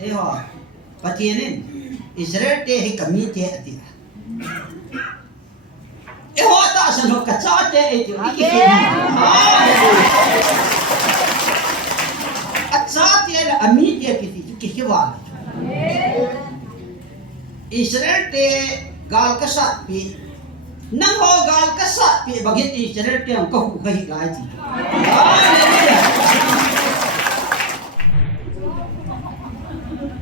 e ho patienin Israel te hi kami te ati e ho ta san ho kacha te e ti ki ki acha te la ami te ki ti ki ki wa Israel te gal ka sat pi nang ho gal ka sat pi bagit Israel te ang ko kai lai ti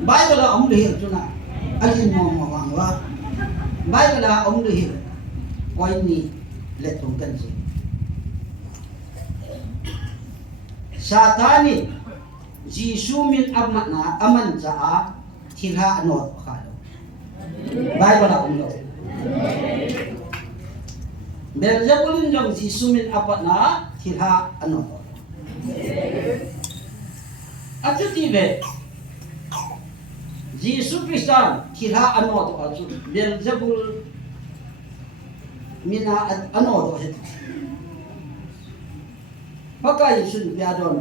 Bible la ông lihir chuna alin mo mawangwa Bible la ông lihir koi ni letung kan si Satani Jisu min amana aman jaa thilha anot khalo Bible la ông lo Beelzebulin jong Jisu min apana thilha anot Atu tibe Jisu Kristan thilha anot atu Beelzebul mina anot het Bakai sun piadon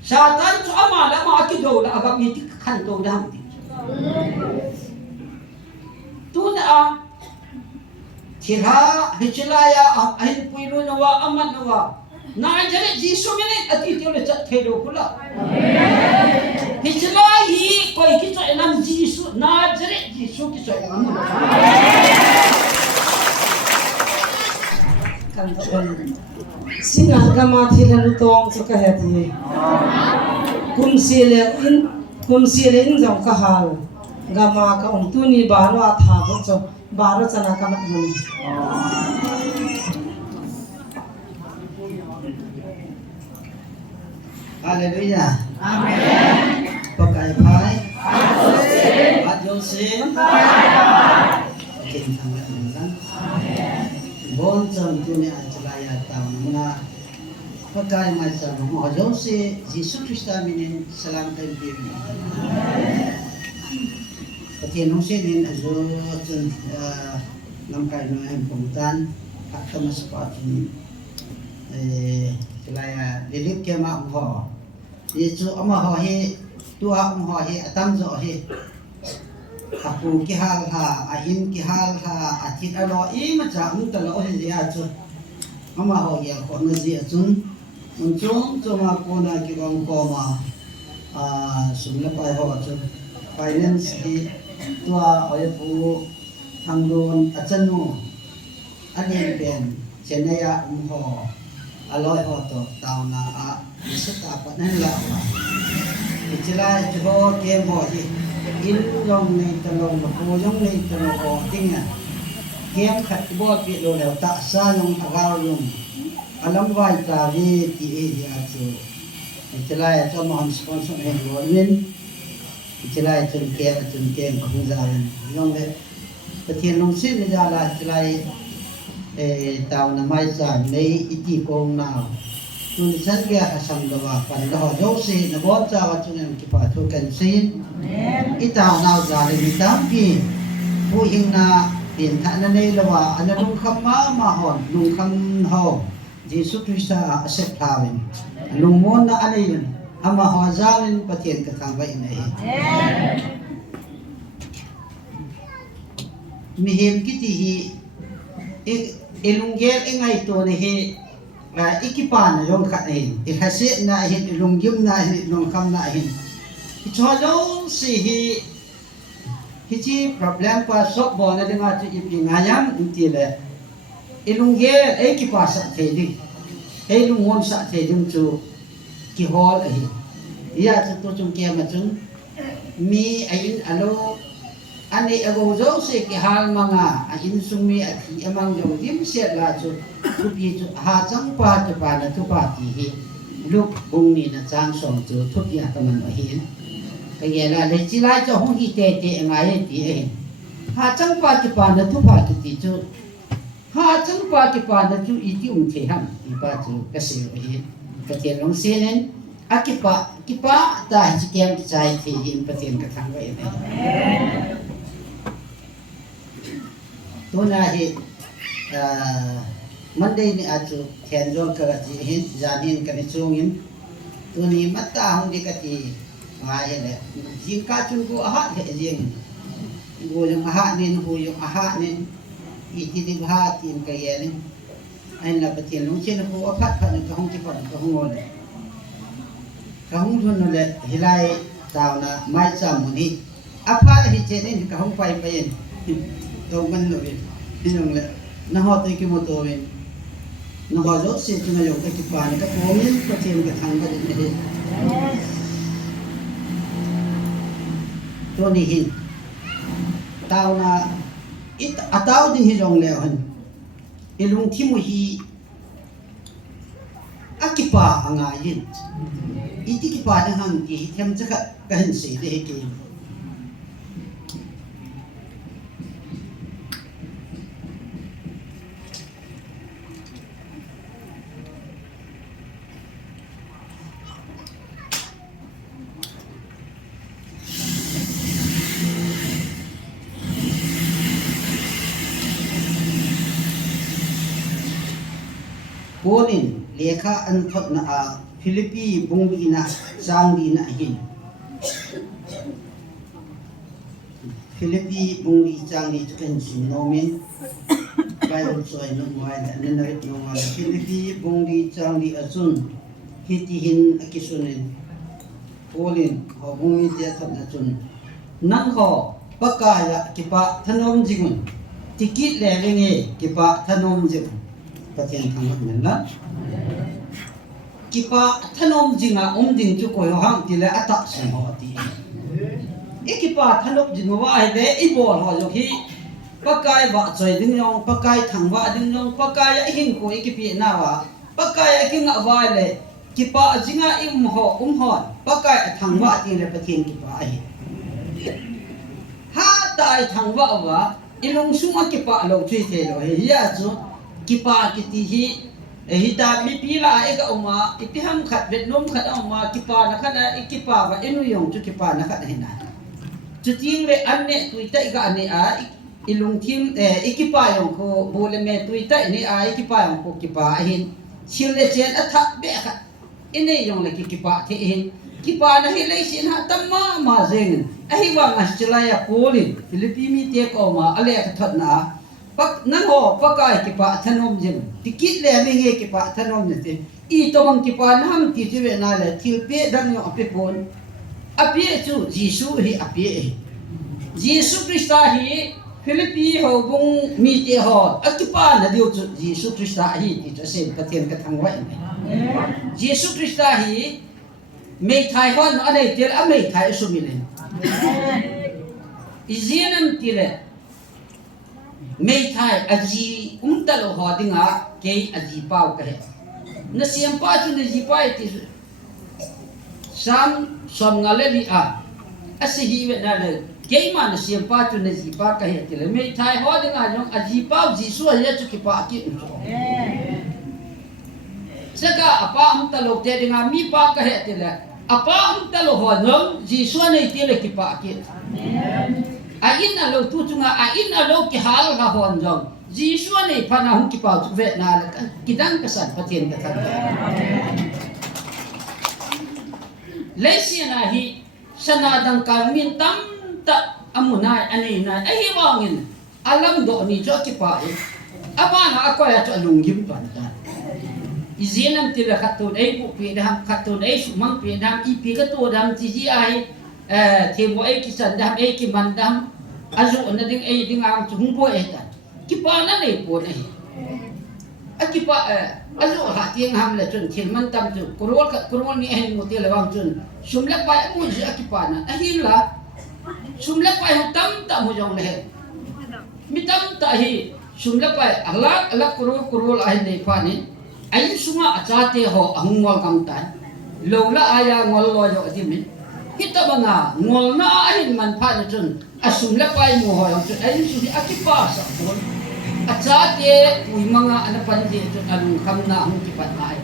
Satan su amala ma ki do la agam yiti khan to dam ti tuna thilha hichilaya ahin puilu nawa aman nawa na jare Jisu mine ati ti le chat thedo kula Hicilai koi ki choi nam Jisu na jare Jisu ki choi nam kan thon singa gama thilan tong chu ka heti kun sile in jong ka hal gama ka tu ni baro a tha bo cho baro chana ka mat mun Hallelujah amen pakai phai at Joseph kin thang la nan bon chang tu ne achlaya ta muna pakai mai sa mo Joseph Jisu Krista minin salam kai bi Pati nung sinin azo chun nam kai no em pungtan at mas pati Selaya lilip ke ma ho Yesu ama ho he tua ho he atam zo he Aku ki hal ha ahim ki hal ha atit alo I ma cha mu ta lo he ya chu ama ho ya ko no ji chun mun chung chu ma ko na ki gong ko ma sum la pai ho chu finance hi tua oi pu thang don achanu anen pen chenaya ho aloi ho to tao na a isata pa nan la wa ichila ichho ke mo hi in long nei ta long ma ko yong nei ta lo ho tinga kem khat bo pi lo le ta sa long agaw long alam vai ta ri ti e ya chu ichila cho mo han sponsor he lo min ichila chun ke ko za ren long le pathian long sin ni ja la ichila tao na mai sa nei iti kong nào tun san kia hasam dawa pan lo jo se na bo cha wa chung ki pa thu kan sin i tao nào za le mi tam pi hu hing na tin tha na nei lawa ana lung kham ma hon lung kham ho Jesu Krista accept thawin lung mon na anei ama ho zalin patien ka thang bai nei mi hem ki ti hi ilunggel ingai to ni he ikipan yong khat ni ihase na hin ilunggim na hin long kham na hin icholo si hi chi problem pa sok bo na dinga chi ipingayam intile ilunggel ikipa sa thedi ilungon sa thedum chu ki hol ai ya chu to chung ke ma chung mi ain alo ani ago zo se ki hal manga a in sumi a thi amang jo dim se la chu thupi chu ha chang pa te pa na thu pa ti hi luk bung ni na chang som chu thupi a taman a hi ka ye la le chi la cho hong hi te ngai ti e ha chang pa te pa na thu pa ti chu ha chang pa te pa na chu I ti the ham ti pa chu ka se hi ka te long se nen akipa ta chi kem chai thi hin patien ka thang vai ne Tuna hi Monday ni atu Tianjong ka ji hin janin ka ni chungin tuni mata hong di ka ti ngai le jing ka chun ko aha he jing go yung aha nin hu yung aha nin iti di ha tin ka yen ai la patien lung chen ko aphat phat ka hong ti phat ka hong ngol ka hong thun le hilai taw na mai cha mu ni apha hi chen ni ka hong pai pai to man no bi hinong le na ho te ki mo to bi na ho jo se tu na yo ka ki pa ni ka po min patien ka thang ba ni he to ni hin taw na it ataw ding hi jong le han ilung thimu hi akipa anga yin iti ki pa dang hang ki them chaka ka hin se de ke Ponin lekha an thot na a Philippi bungbi na sangdi na hin Philippi bungbi sangdi tukan sinomen Bible soy no mai na na no mai Philippi bungbi sangdi asun hitihin akisunin Ponin ho bungbi dia thot na chun nang ho pakaya kipa thanom jingun tikit levenge kipa thanom jingun patien thangmat men la kipa thanom jinga ding chu ko hang ti le ata sem ho ti kipa thanop jing wa ai le I bol ho yo hi pakai ba choi ding yong pakai thangwa ding yong pakai hin ko kipi na wa pakai kinga wa le kipa jinga ho pakai thangwa ti le patien kipa ai ha tai thangwa wa ilung sunga kipa lo chui the lo hi ya chu kipa kiti hi hita mi pila ega oma itiham khat Vietnam khat oma kipa na khana ikipa wa enu yong chu kipa na khat hina chu ting le anne tuita iga ani a ilung thim ikipa yong ko bole me tuita ni a ikipa yong ko kipa hin chile chen atha be khat ine yong le kipa the hin kipa na hi le sin ha tamma ma zeng ahi wa ngas chlaya polin Philippines te ko ma ale ka thot na pak nan ho pakai kipa thanom jim tikit le nge kipa thanom ne te I to bang kipa nam ti jiwe na le thil pe dan yo ape pon ape chu Jisu hi ape Jisu Krista hi Philippi ho bung mi te ho akipa na dio chu Jisu Krista hi ti cho sen patien ka thang wa Jisu Krista hi mei thai hon anei tel a mei thai sumilen izianam ti le mei thai aji talo ho dinga ke aji pau ka he na siam pa chu ne ji pai ti sam som ngale li a asi hi we na le ke ma na siam pa chu ne ji pa ka he ti le mei thai ho dinga jong aji pau ji su ya chu ki pa ki saka apa talo te dinga mi pa ka he ti le apa talo ho jong ji su ne ti le ki pa ki ain na lo tu chunga ain na lo ki hal ha hon jong Jisu ne phana hung ki pau chu ve na la kidang ka san patien ka thang lesia na hi sana dang ka min tam ta amunai anei na ai wangin alam do ni jo ki pa aba na akoya chu lungim pan ta izinam tila khatun ei pu pi dam khatun ei sumang pi dam I pi ka to dam ji ji ai themo ei ki san dam ei ki man dam azu na ding ei ding ang chu hung po ei ta kipa na nei po nei akipa azu ha tiang ham le chun thil man tam chu kurol ni en mo te lawang chun sumla pa mu ji akipa na ahin la sumla pa hu tam ta mu jong le mi tam ta hi sumla pa alak kurol ai nei pa ni ai suma achate ho ahungol kam tan lola aya ngol lo yo atimin kita banga ngol na ahin man pha na chun asum la pai mo ho yung chun ai su akipa sa pon achate ui manga ana panje chun alung kham na hung kipat na ai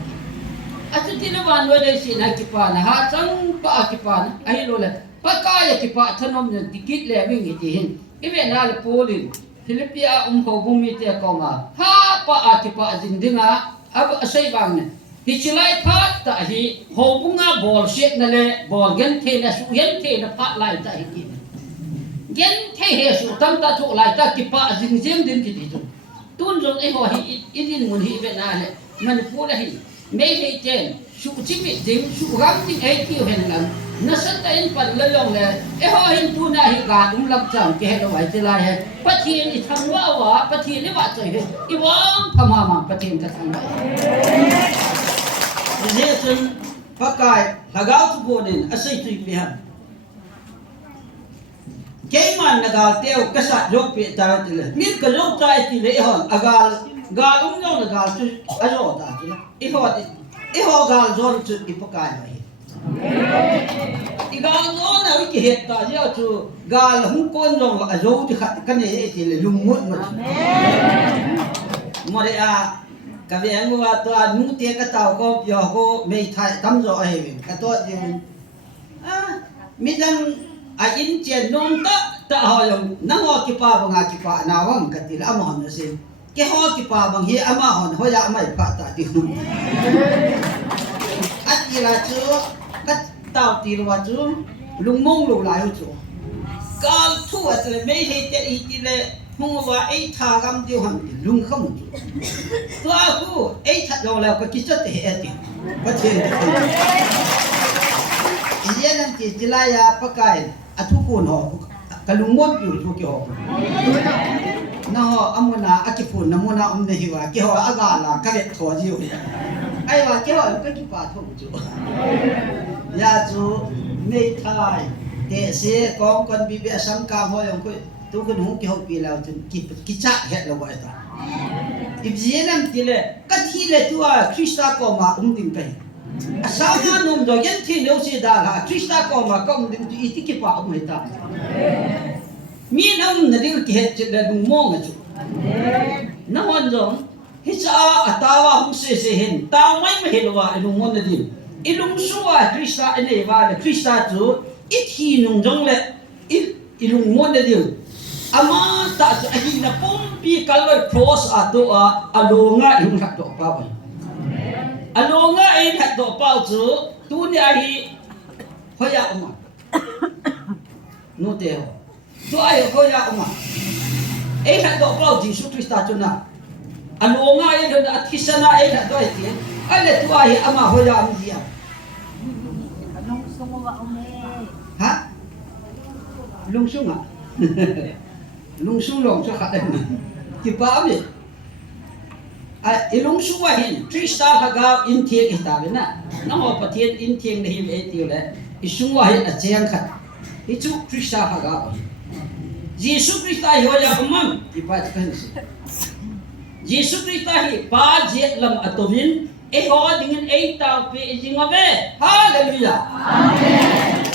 atu tinawan wa dai sin akipa na ha chang pa akipa na ai lo la pakaya kipa thanom na dikit le wing itihin ibe na le polin Philippia ho bumi te ko ma ha pa akipa jindinga ab asai bang ne hi chilai pha ta hi ho bunga bol shek na le bol gen the na su gen the na pha lai ta hi ki gen the he su tam ta thu lai ta ki pa jing jing din ki ti tu tun jong e ho hi idin mun hi be na le man pu la hi me le chen su chi mi ding su ram ting ai ki hen lam na san ta in pan le long le e ho hin tu na hi ga dum lam chang ke he lo wai ti lai he pa thi ni thang wa pa thi ni wa choi he I wang phama ma pa thi ka thang lai Zeytun pakai hagau tu bonin asai tu ipihan. Kaiman nagal teo kasat jok pi tarat tile. Mir ka jok tarat tile ihon agal galung jong nagal tu ajo ta tile. Iho gal zon tu ipakai lai. Igal zon na wiki het ta jia tu gal hung kon jong ajo ti khat kane tile lumut ma. Mori a cái anh của tôi nung tiệt cái tàu có giờ có mấy thay tắm rồi cái tôi thì mình đang in tiền nông ta họ dùng nắng họ kịp bằng ngã kịp nào không cái gì là âm hồn là cái họ kịp bằng hi âm hồn họ ya mấy phát ta thì anh chỉ là chú cái tàu thì là chú lùng mông lùng lại chú cái thu là mấy cái tiền thì là mongว่าไอ้ทากำเดียวหันลุงเขาหมดตัวกูไอ้ทัดเราแล้วก็คิดจะเตะติประเทศอีเรื่องนั้นที่จิลายาปะกายอทุกุนหอกะลุงมดอยู่ทุกอย่างนะฮะอมุนาอกิฟุนนะมุนาอมเนหิวะเกี่ยวอากาลากะเกทอจิวไอ้ว่าเกี่ยวก็กิปาทุจูยาจูไม่ทายเตะเสกองคนบิเบสังกาหอยองคุtu kan hong ki hok pi lau tu ki cha het lo wa ta ibzienam tile ka thi le tu a krista ko ma ding pe asa ma num do yen thi lo si da la krista ko ma ko ding tu iti ki pa he ta mi nam na dil ki het le dung mong a chu na hon jong hi cha atawa hu se hin ta mai ma he lo wa dung mon na dim ilung suwa krista ene wa le krista tu i thi nung jong le ilung mon na dim ama ta sa ahin na pompi kalwar cross ato alonga yung hat do pa ba alonga ay hat do pa chu tu ni ahi hoya uma no te ho tu ay hoya uma ay hat do pa ji su krista chu na alonga ay do athisana ay hat do ay ti ay le tu ay ama hoya am dia lung sung wa ome ha lung sung à lung su long cho khát anh thì bao nhiêu lung su vậy hin Krista haga in thiêng cái ta bên na nó họ bắt thiêng in thiêng để hiểu ấy tiêu đấy isu vậy là chiang khát itu Krista haga Jesus Krista hiểu ya umam thì bắt cái gì Jesus Krista hi ba jet lam atovin ho dengan tao pe jingabe hallelujah amen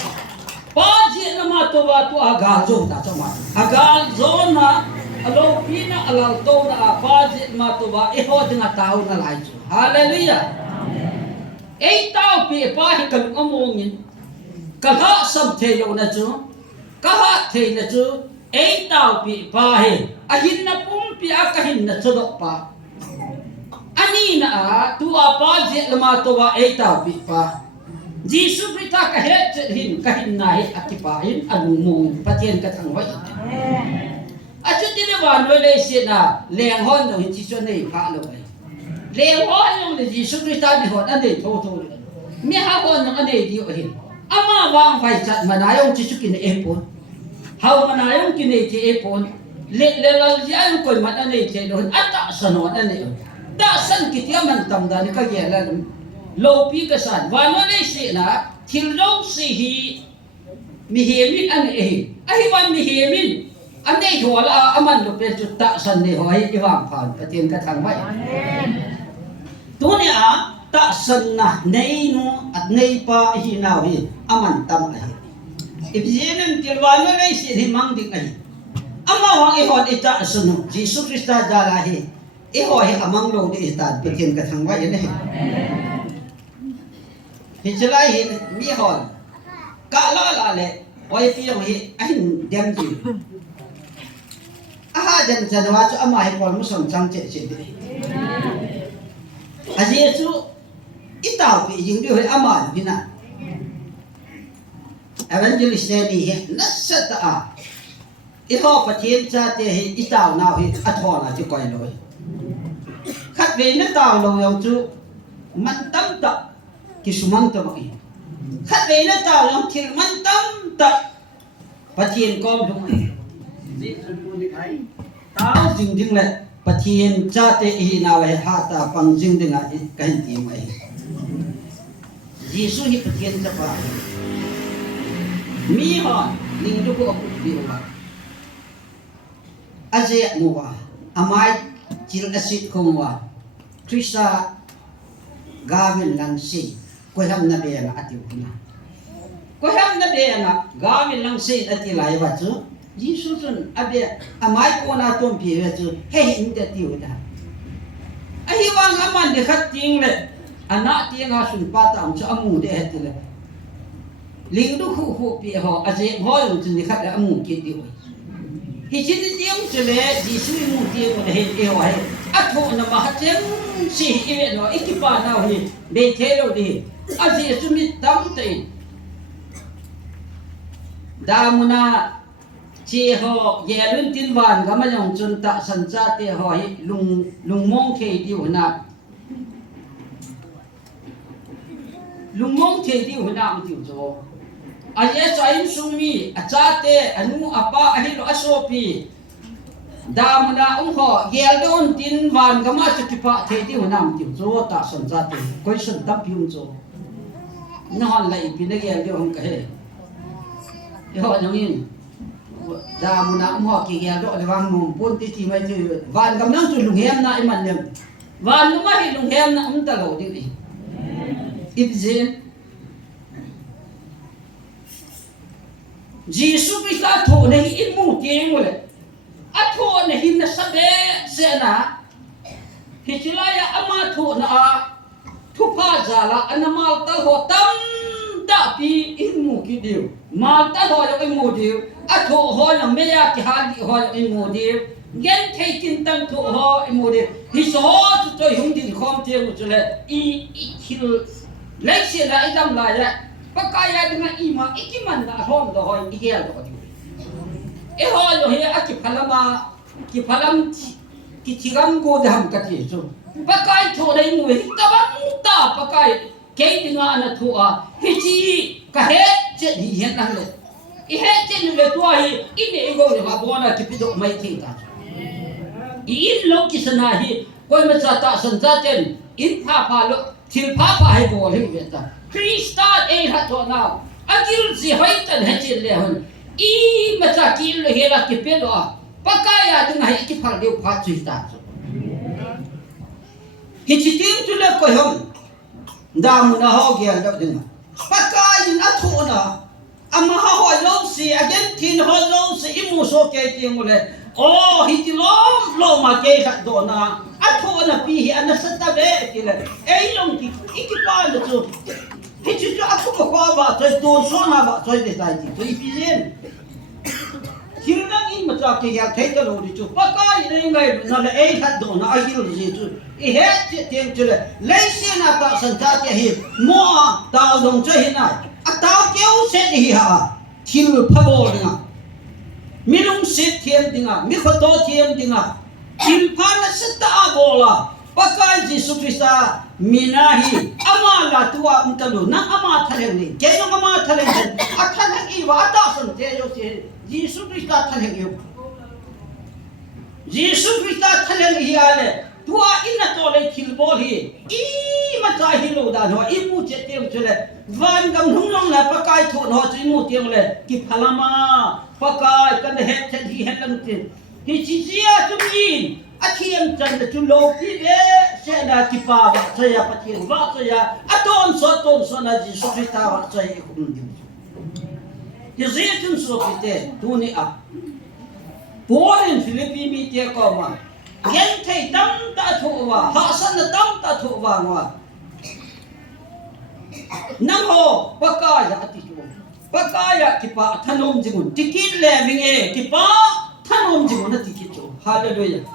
Paji nama toba tu agal zon ta cuma agal zon na alo pina alal to na paji nama toba eho dengan tahu na lai tu haleluya tahu pi pa hi kan ngomongin kaha sam the yo na chu kaha the na chu tahu pi pa hi ahin na pum pi akahin na chodok pa ani na tu paji nama toba tahu pi pa Jesus Krista ka het hin ka hin na hi akipahin anumong patien ka thang wa achu ti le wan le se na leng hon no hi chi so nei pha lo ai leng hon no le Jesus Krista ni hon an dei tho tho mi ha hon no an dei di o hin ama wang vai chat manayong chi chu kin e pon hau manayong kin e ti e pon le la jian ko man an dei te lo ata sanon an dei da san ki ti man tam da ni ka ye la lâu pi cái sản và nó đây sẽ là thiếu lâu sẽ hi mi himin anh ấy văn mi himin anh ấy thua là aman lúc bên chút tạ sản này hỏi cái vàng phản cái tiền cái thằng vậy tôi này tạ sản na nei no nei pa hi nào hi aman tam ấy ibzienen tilwan nó đây sẽ thì mang đi ấy ama hoàng ấy hỏi tạ sản no Jesus Christa jala hi ấy hỏi amang lâu đi tạ cái tiền cái thằng vậy này hi chalai hi mi hon ka la le oi pi hi ahin dem ji aha jan janwa chu ama hi pol mu som chang che che di a ji chu itau pi jing du he aman hina evangelist ni he nasata a i ho pathian cha te he itau na he athona chu koi loi khat ve na tau lo yong chu man tam ta ki sumang ta ba i khat ve na tau yong thil man tam ta pathian kom lu mai tao jing jing le pathian cha te hi na we ha ta pang jing ding a ka hin ti mai Yesu ni pathian ta pa mi ha ning du ko bi wa aje mu wa amai chil asit khom wa Krista gavin lang si ko ham na be na atiu na ko ham na be na gavin lang si ati lai wa chu Yesu chun abe amai ko na tom pi we chu he in te tiu da a hi wang aman de khat ting le ana ti nga sun pa tam chu amu de het le ling du khu khu pi ho aje ho yung chun ni khat amu ki ti oi hi chin tiang chu le Yesu mu ti ko he e wa he a tho na ma ha chen si i ve no ikipa na hi be the lo di a je chu mi tam te da muna chi ho ye lun tin wan ga ma yong chun ta san cha te ho hi lung mong the di na lung mong the di na mu ti jo a ye chain sung mi a cha te anu apa a hi lo asopi da muna ho ye don tin wan ga ma chu ki pa the di na mu ti jo ta san cha te koi san ta pi jo na han lai pi na ye de hom ka he yo nyong in da muna ho ki ya do le wang mum pon ti ti mai chu van gam nang chu lung hem na i man nem van nu ma hi lung hem na ta lo di ni ip zen Jesus Christa tho ne hi in mu tieng le a tho ne hi na sa de se na hi chilaya ama tho na a thu pha za la anamal ta ho tam da pi in mu ki diu mal ta ho yo i mu diu a tho ho na me ya ki ha di ho i mu diu gen thei tin tang tho ho i mu diu hi so chu choi hung din khom te mu chu le i khil lai se la i dam la ya pakaya dengan ima ikiman da hom do hoi igel do di e ho yo he aki phalama ki phalam ki chigam go dam ka ti chu pakai tho dai mu he ka bang ta pakai ke dinga na thu a hi chi ka he che hi he nang le i he che nu le to hi i ne go ne ba bona ki pi do mai thi ta i lo ki sana hi koi ma cha ta san cha ten in pha lo thil pha hai bo hi ve ta Krista e hat na agil si haitan hachil le hon i macha kil le hela ki pelo a pakaya dung hai ki phal deu pha chui ta hi chi tin tu le ko hom dam na ho gel da ding pakai na thu na ama ha ho lo si again tin ho lo si imu so ke ting le o hi ti lo ma ke khat do na a thu na pi hi ana sata be ki le ei long ki ki pa le chu hi chu chu aku ko ba choi to so na ba choi de tai ti to i pi zen hirnang in ma cha ke ya thai ta lo ri chu pa ka i nei ngai na le ei khat do na a hi lo ji chu i he che tiang chu le lei se na ta san cha che hi mo ta dong che hi na a ta keu se hi ha thil pha bo na mi lung se thiam dinga mi kho to thiam dinga thil pha na sa ta bo la pakai Jesus Krista minahi ama la tua untalu na ama thaleng ni ke yo ama thaleng ni athaleng I wa ta sun te yo se Jesus Krista thaleng yo Jesus Krista thaleng hi ale tua inna to le khilbol hi I ma cha hi lo da no I mu che tem chule van gam hung long la pakai tho no chi mu tem le ki phalama pakai kan he chen hi he lang tin hi chi sia chum in Akiam chan da chu lo pi le se na ki pa ba cha ya pathian ba cha ya aton so na ji so Krista ba cha ya kum di ye zetun so pite tu ni a porin Filipi mi te ko ma yen thei tam ta thu wa ha san na tam ta thu wa wa nam ho pakaya ati chu pakaya ki pa thanom jimun tikit le minge ki pa thanom jimun na tikit chu hallelujah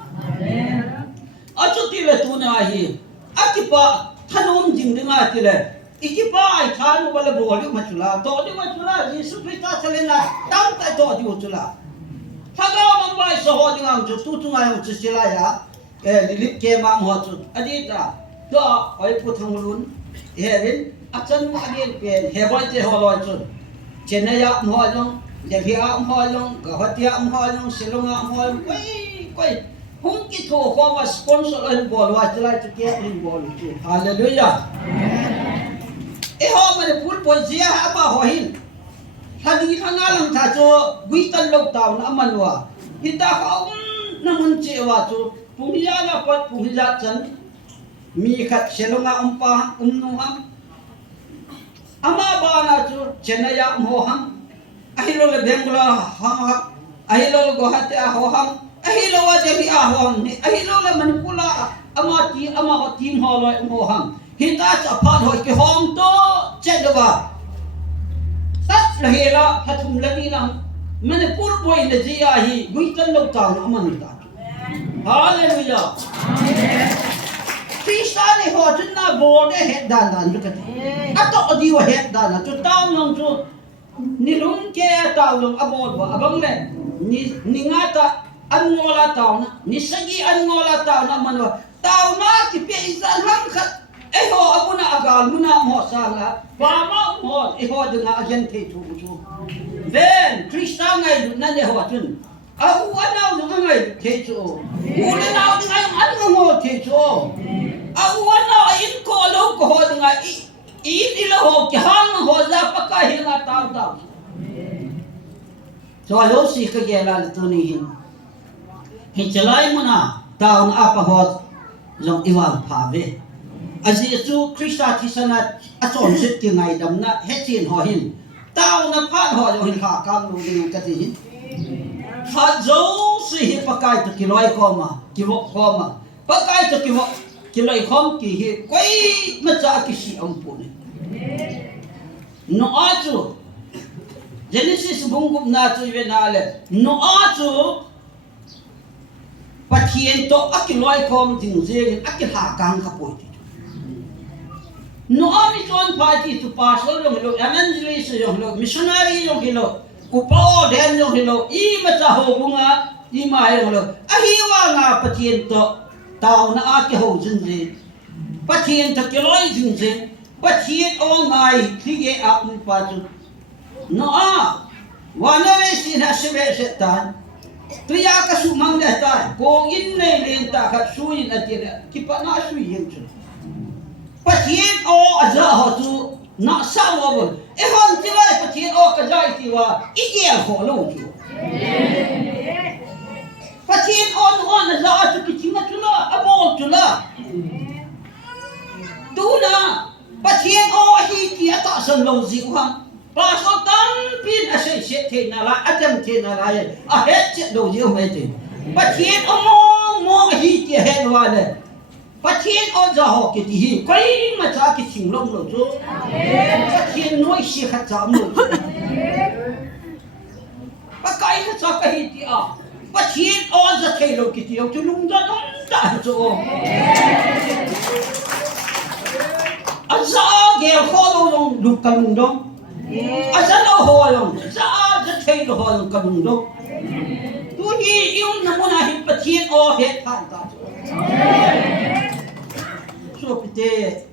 Acho ti le tu na hi akipa ท่านจริงดึงอะไรเลยอีกป้ายทานุบาลบัวอยู่มาจุฬาต่อที่มาจุฬายิสุคริสต์เสด็จนะตั้งแต่ต่อที่มาจุฬาถ้าเราไม่ไปสหายงานจุดตุ้งไงจุดจุฬายะลิบเกมาหัวจุดอดีตตัวไอ้ผู้ทำรุนเห็นอาจารย์มาเรียนเป็นเฮบอยเจฮอลอยจุดเจนยะมหัวลงเดียมหัวลงกหัตยามหัวลงสิลงมหัวลงก้อยหุ่นกิโตความว่าสปอนเซอร์เล่นบอลว่าจะไล่จุดเกี่ยวเล่นบอลจุดฮาเลลูยามันพูดปนเสียหาบ่าหัวหินถ้าดีทางงานหลังถ้าจะวิตันลกดาวน์น้ำมันว่าฮิตาเขาน้ำมันเจ้าว่าจะปุ่งยาละปัดปุ่งยาจันมีขัดเชลงาปะนุ่มอามาบ้านจะเชนยาโมหังอาฮิโลเลเบงกลาหังอาฮิโลเลกหัตยาหังอาฮิโลวาเจลีอาหังอาฮิโลเลมันกุลาอามาทีมฮอลอยโมหังฮิตาจะพาดหอยกี่ห้องโตเจ็ดว่าตัดละเฮละถ้าทุ่มละนี่นะมันพูดบ่อยเลยจีอาฮีกุยตันลกตาวนะมันนี่ตาฮาเลลูยาคริสต์ในหัวจุดน่าโบได้เห็ดด้านจุดกันอัตโตอดีวเห็ดด้านจุดตาวลงจุดนี่ลุงแกตาวลงอบอดว่าบังเลยนี่งาตาอันงอลาตาวนะนี่สกีอันงอลาตาวนะมันว่าตาวนะที่เป็นอิสระหังขัดho abuna agal muna mo sala pama mo ho dunga agyan te tu chu then krista ngai na ne ho tun au anau dunga ngai te chu ule nau dunga an mo te chu au anau in ko lo ko ho dunga i lo ho ki han ho za paka hi na ta so lo si ka ge la tu ni hin chalai muna taun apa ho jong iwang pha ve Azizu Krista Tisana Aton Sit Kingai Damna Hetin Hohin Tao na Pat Ho Yohin Ha Kam Lu Ding Katihin Ha Zo Si Hi Pakai to Kiloi Koma Kiwok Koma Pakai to Kiwok Kiloi Kom Ki Hi Koi Macha Kishi Ampuni No Atu Genesis Bungup Natu Yenale No Atu Patien to Akiloi Kom Ding Zing Akil Ha Kang Kapoti No ami tuan party to pastor yung hilo, evangelist yung hilo, missionary yung hilo, kupao den yung hilo, mata ho bunga, ma yung hilo. Ahiwa nga patien to, tao na ake ho zinzin. Patien to kiloy zinzin, patien o ngay, sige akong pato. No wana resi na siwesetan, tuya ka sumang datan, kung inay lenta ka suyin at yun, kipa na suyin siya. Patien o aza ho tu na sawa bon e hon ti lai patien o ka jai ti wa igel ho lo ju patien on aza tu ki tinga tu la abol tu la tu na patien o hi ti ata san lo zi wa pa so tan pin a se se te na la atam te na la a het che lo ji o me te patien o mo hi ti he wa le Patien on za ho ke ti hi kai ma cha ki thing long lo chu patien noi si kha cha mu pa kai kha cha ka hi ti a patien on za thei lo ki ti o chu lung da don da chu a za ge ho lo long lu ka lung dong a za lo ho long za thei lo ho long ka lung dong tu ni yung na mo na hi patien o he phan ta Pite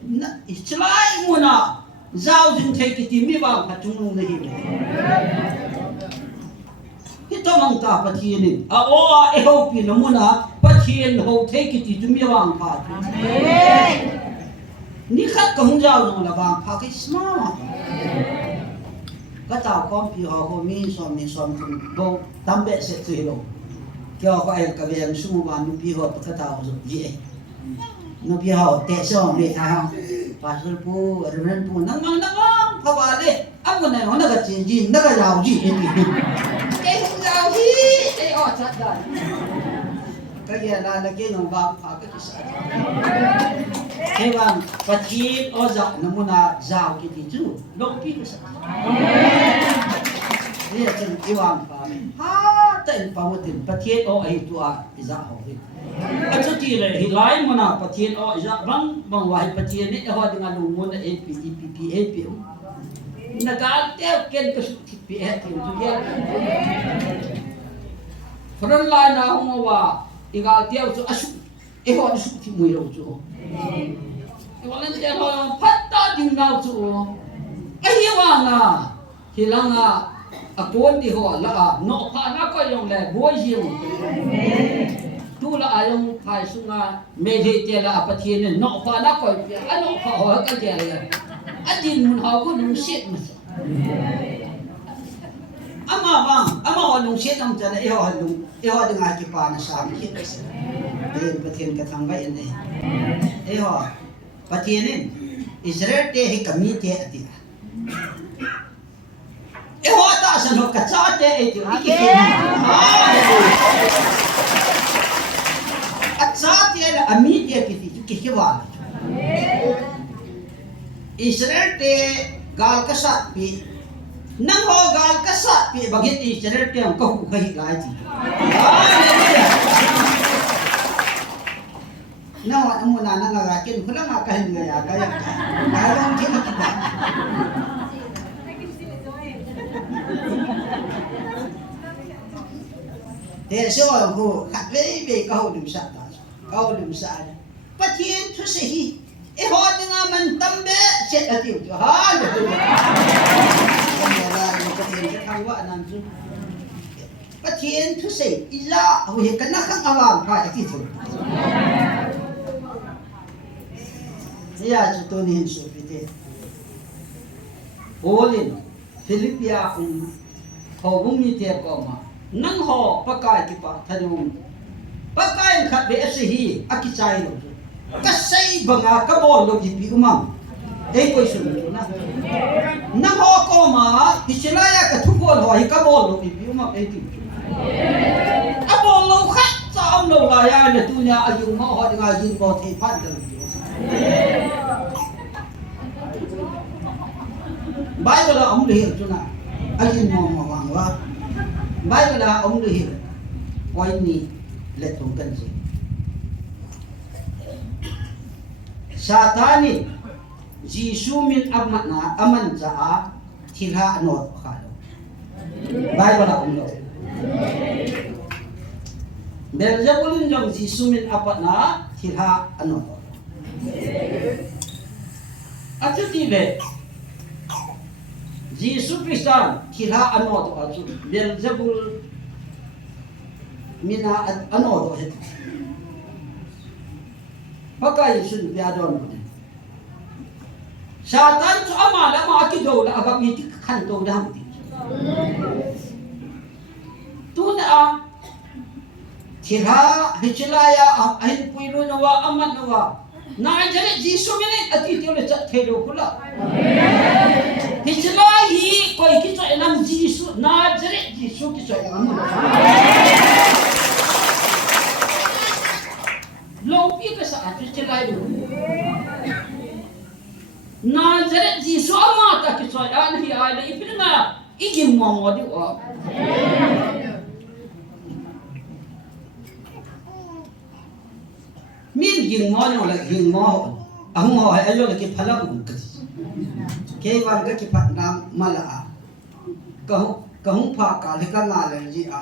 istilai muna zau jin thei ki ti mi ba patung lu nahi hito mang ta pathian a o e ho pi na muna pathian ho thei ki ti mi wang pa ni khat ka hung zau no la bang pha ki sma ka ta kom pi ho mi som kum bo tambe se ti lo kyo ko ai ka ve su ba nu pi ho ka ta ho ji nó bây giờ tệ xong về thao và sư phụ rồi phụ nắng phá vào đi ông cái này nó cái gì nó cái giàu gì cái không giàu gì cái ở chặt đời cái gì là cái nó vào phá cái gì thế bằng và chi ở giàu nó muốn là giàu cái gì chứ đâu biết cái gì bây giờ chân yêu hoàng phá ta in pamutin pathian o ai tu a iza ho hi achu ti le hi lai mona pathian o iza bang wai pathian ni ho dinga lu mon e pp na ga te ken ka su ti pi he ti tu ya front line na ho wa iga te chu asu e ho su ti mui ro chu e wala te ho patta ding na chu ai wa nga hilanga akon di ho la no pha na ko yong le boy hiu tu la ayong phai sunga me le te la pathian no pha na ko a no pha ho ka te la adin mun ha ko nung shit ma ama ho nung shit am jana e ho dinga ki pa na sa mi hit e pathian ka thang ba en e ho pathian Israel te hi kami te ati e ho ta san ho ka cha te e ti ki ki a cha te la ami te ki ti ki wa Israel te gal ka sa pi nang ho gal ka sa pi bagit Israel te ang ko ka hi lai ti na wa mo na na ga kin kula ma ka hin ga ya ka ya ka long ti ki ba thế số hồ khát về câu đừng sợ patien thu sehi e ho dinga man tambe set atiu cho ha le tu patien thang wa nan tu patien thu sei ila ho he kana khang awang ka ati thu ya chu to ni so pite olin Philippia ho bung ni te ko ma nang ho pakai ki pa thanung pakai khat be se hi akichai lo ka sei banga ka bol lo gi pi umam ei koi sun na nang ho ko ma hichilaya ka thu bol ho hi ka bol lo gi pi umam ei ti a bol lo khat cha om lo la ya le tu nya ayung ma ho dinga yin bo the phan de Bible la om le hi tu na ayin mo wang wa Bible la ông được hiểu quay ni lệ thủ cần gì Satani Jisu min amana aman za thilha anot khalo Bible la ông lo Beelzebulin jong Jisu min apana thilha anot achu ti le Jisu Kristan thilha anot achu Beelzebul mina anot het pakai sun biadon Satan chu ama la ma ki do la agam ti khan to dam ti tu na thilha hichilaya ahin puilu na wa aman na wa na jare Jisu min ati ti le chat the do kula Hichilai hi koi ki choi nam Jisu na jare Jisu ki choi nam lo pi ka sa hichilai do na jare Jisu ama ta ki choi an hi ai le ipinga igim mo mo di wa min ging mo no la ging mo ahung ho ai lo ki phala bu ka ke wan ka ki phat nam mala kahung pha ka le ka na le ji a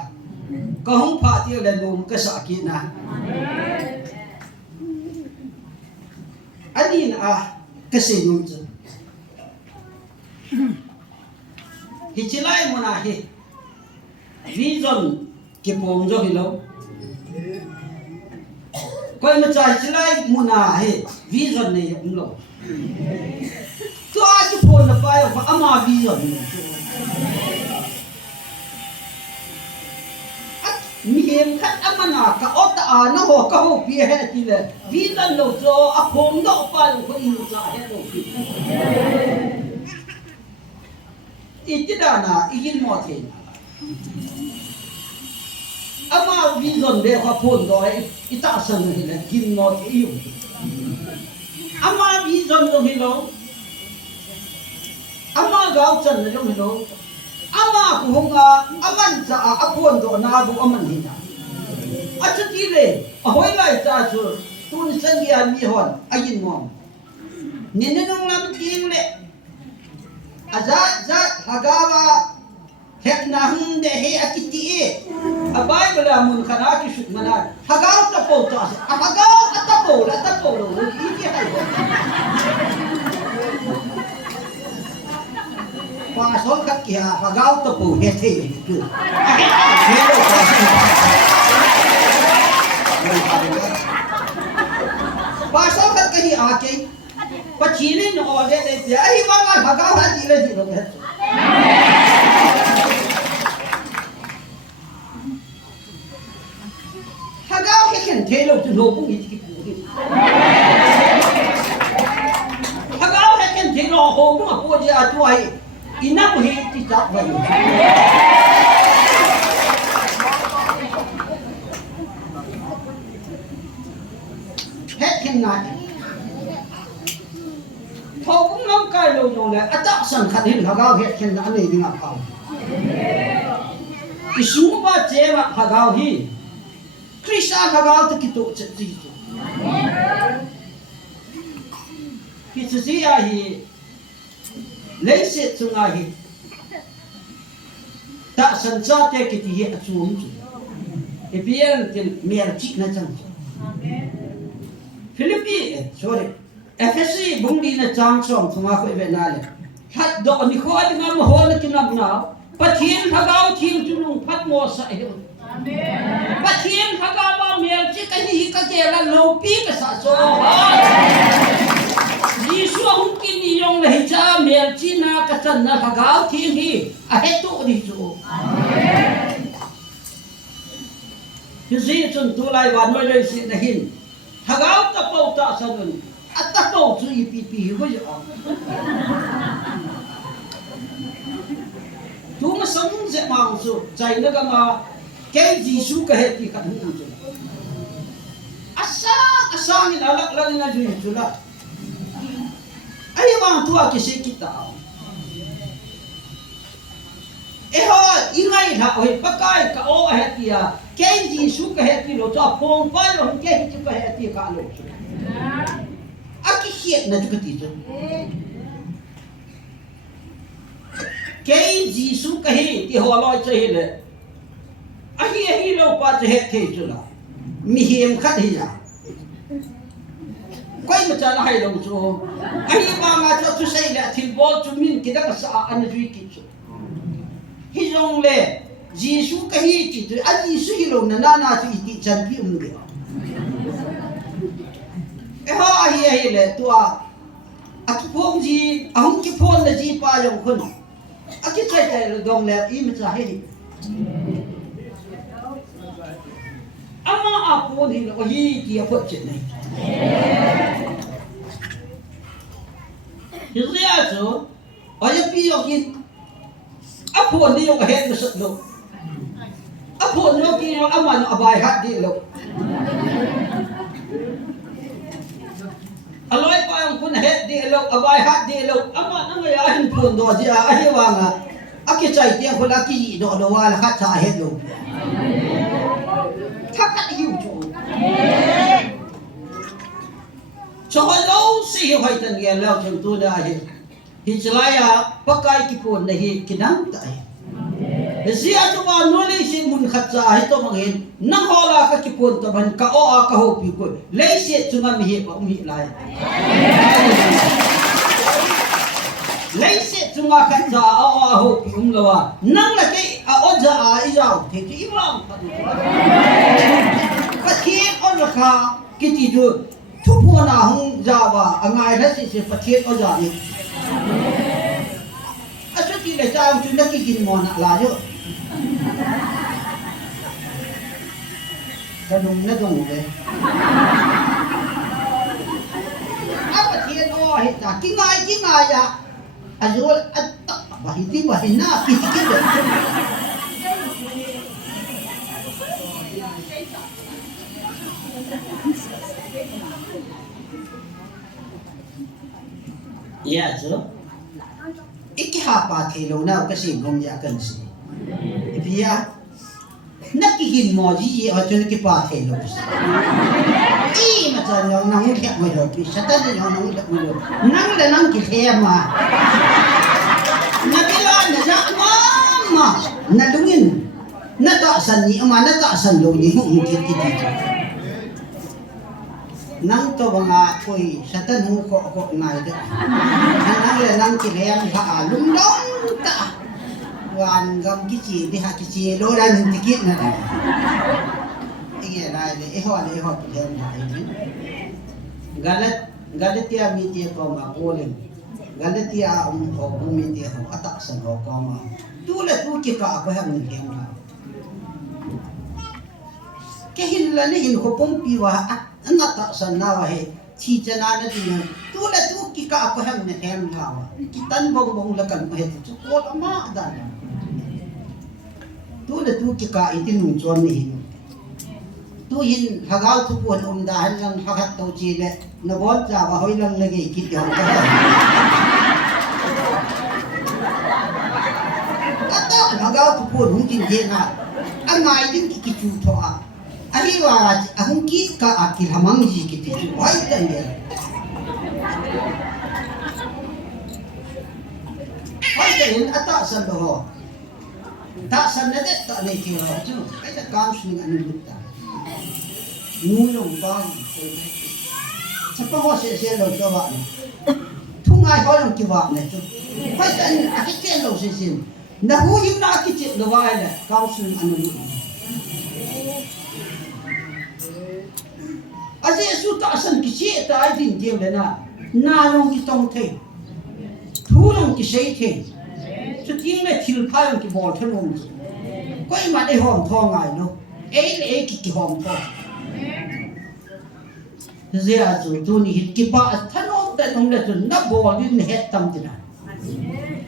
kahung pha ti le lum ka sa ki na adin a ka se nu chu hi chilai mo na hi vision ki pom jo hi lo koi ma chai chilai mo na hi vision ne um lo to a chu phone na pa yo ama vision mi hem khat amana ka ota a na ho ka ho pi he ti le vision lo cho a phom do pa lo ko in cha he lo pi itidana igin mo the ama vision de ko phone do ita san ni le gin mo the yu ama vision lo hi lo ama gao chan lo hi lo ama kuhunga aman sa apon do na do aman hina achu ti le ahoi lai ta chu tun san ya mi hon ayin mom nene nong lam ting le aza za hagawa hek na hun de he akiti e abai bala mun khana ki shuk mana hagaw ta po ta hagaw atapo lo ki hai pa sol kat ki hagaw ta po he the tu pa sol kat kahi aake pachile no ode de ai wa hagaw ha ji le ji lo he hagaw ke ken the lo tu lo pung hi ki pu ni hagaw ke ken the lo ho pung a pu ji a tu ai ina pu hi ti chak vai het ken na thâu cũng lắm cái lâu rồi này, chắc sẵn khát hin hagaw het ken na này đi ngap ao isu ba che ma hagaw hi Krishna hagaw ta kito che ji ki chi ya hi lấy se chunga hi ta san cha te ki ti hi achum chu e bien tin mer chi na chang Philippi sorry FSC bung di na chang chong thunga ko ve na le hat do ni kho at ngam ho na kinab na pathin hagaw thing chu nung phat mo sa he pathin hagawa mer chi ka hi ka ke la lo pi ka sa so Yesu hung kin ni yong le cha mer chi na ka chan na hagaw thing hi a he tu ni chu Yuzi chun tu lai wa noi le sin na hin hagaw ta pau ta sanun at pau chu ipi ho ya tu ma sang je mang su chai na ga ma ke Yesu ka he ti ka hu chu asa ni alak lang na ju chu la ai wang tu a ke se kita eho ingai la oi pakai ka o he ti a ke Yesu ka he ti lo cha phong pa lo ke ti ka he ti ka lo chu aki hiet na ju ti chu ke Yesu ka he ti ho lo che he le a hi lo pa che he the chu la mi hem khat hi ya quay mà trả lại đồng số ai mà cho tôi say là thìn bò chúng mình cái đó là sao anh duy kịp số hi rong le Giêsu cái hi chỉ tôi anh Giêsu hi rong na tôi ít chân bị người ho hi le tua à cái phong gì ông cái phong là gì ba dòng khôn à cái chạy là dòng le im mà trả hi ama apo ni lo hi ki apo chen nei Hizia cho aya pi yo ki apo ni yo het na sat lo apo no ki yo ama no abai hat di lo aloi pa yang kun het di lo abai hat di lo ama na ya hin pun do ji a hi wa nga aki chai tiang ko la ki do wa la hat cha het lo thắc thắc hiểu chủ cho hỏi lâu xí hỏi tận nghe leo thằng tôi đã hiểu thì chỉ là pakai kipon này cái nắng tại Zia cho bạn nói lấy xin muốn khát ra hết tôi mang hết nắng hoa là các kipon tập hành cả o cả hộp bị quên lấy xin chúng ta mi và mi lại lấy xin chúng ta khát ra o hộp bị lo nắng là cái o ra ai giàu thì chỉ bằng phát hiện ở là cả cái gì đó thuốc mua nào không ra và ngày đó sẽ phát hiện ở ra đi à số tiền này sao chúng ta cái gì mà là chứ cái đúng nó đúng đấy à phát hiện ở hiện tại cái ngày à à rồi à và hiện tại na cái đấy Iya so, iki hapa thầy lâu nào cái gì không dạ cần gì vì à nát cái hình mò gì ở trên cái ba thầy lâu ý mà giờ nó nóng thiệt mày rồi vì sao tất nó nóng thiệt mày rồi nắng là nắng cái thèm mà nó cái lo nó ra mà nó đúng in nó tạo sân nhỉ mà nó tạo sân lâu nhỉ không kịp cái nang to banga koi satan hu ko nai de nang le nang ki le am ha lum dong ta wan gam ki chi di ha ki chi lo da ni tikit na da ige dai le ho le dai galatia mi ti ko ma ko le galatia ko mi ti ho atak san ho ko ma tu le tu ki ka ko ha ni hem la ke hin la ni hin ko pom pi wa anh ta san nào hệ chi chân anh đi nữa tu là tu kí cả có hàng này em nào kí tan bông bông là cần hệ tu có lắm mà đàn tu là tu kí cả ít nung chuan này tu hin hagao tu buồn đàn lang hagat tàu chi lệ nó bớt ra và hơi lang lagi kí tiểu cái ata hagao tu buồn hung tin gì na anh mai tin kí chu thọ Ari wa ahung ki ka akil hamang ji ki ti wai tan ya wai tan ata san do ta san na de ta ne ki ro chu ai ta kam sning anu lutta nu long ba ko cha pa ho se lo cho ba thu ngai ho long ki ba ne chu wai tan akike lo se sin na hu yim na ki chi lo wa ne kam sning anu lutta aje su ta san ki chi ta ai din tiang le na long ki tong the thu long ki sei the chu ting le thil pha long ki bol the long koi ma de hom tho ngai no le ki hom tho zia chu tu ni hit ki pa thano ta tong le chu na bol din het tam tin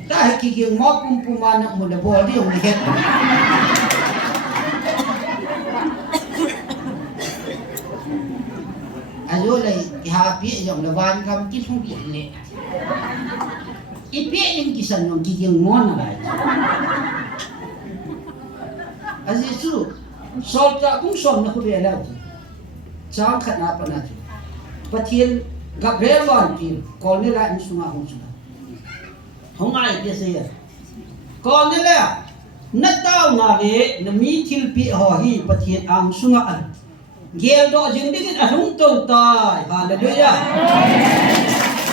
ta he ki mo pum ma na mo le bol di ong het ayo lai ha pi yong la wan kam ki thung bi le i pi ning ki san yong ki yong mon na lai azi chu sol ta kung som na khu le la chang khat na pa na chu pathian gabriel wan pi kol ne la in sunga hong sunga hong ai pi se ya kol ne la na taw na le na mi thil pi ho hi pathian ang sunga an Gel do jing dingin ahung to tai hallelujah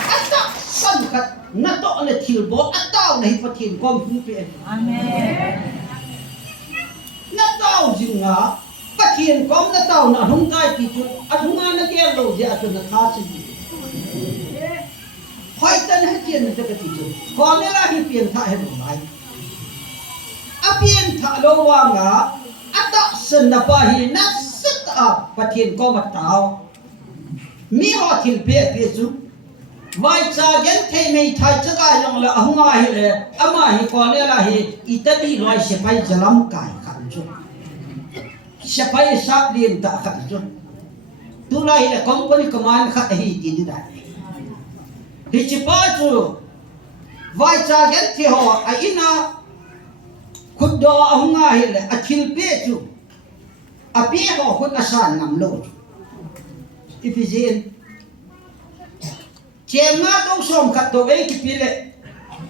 ata san khat na to le thil bo ataw na hi pathin kom hu pe amen na taw jing nga pathin kom na taw na hung tai ti chu ahunga na gel do ja tu na tha si hoi tan ha chien na ta ti chu ko ne la hi pian tha he mai a pian tha lo wa nga ata san na pa hi na pathian ko mat tao mi ho thil pe chu vai cha gen thei mei thai cha ga yong la ahunga hi le ama hi ko le la hi itadi loi se pai jalam kai khan chu se pai sap lin ta khan chu tu lai le company command kha hi ti ni da hi chi pa chu vai cha gen thi ho a ina khud do ahunga hi le a thil pe chu api ho kun asan ngam lo ifizin chema to som khat to ei ki pile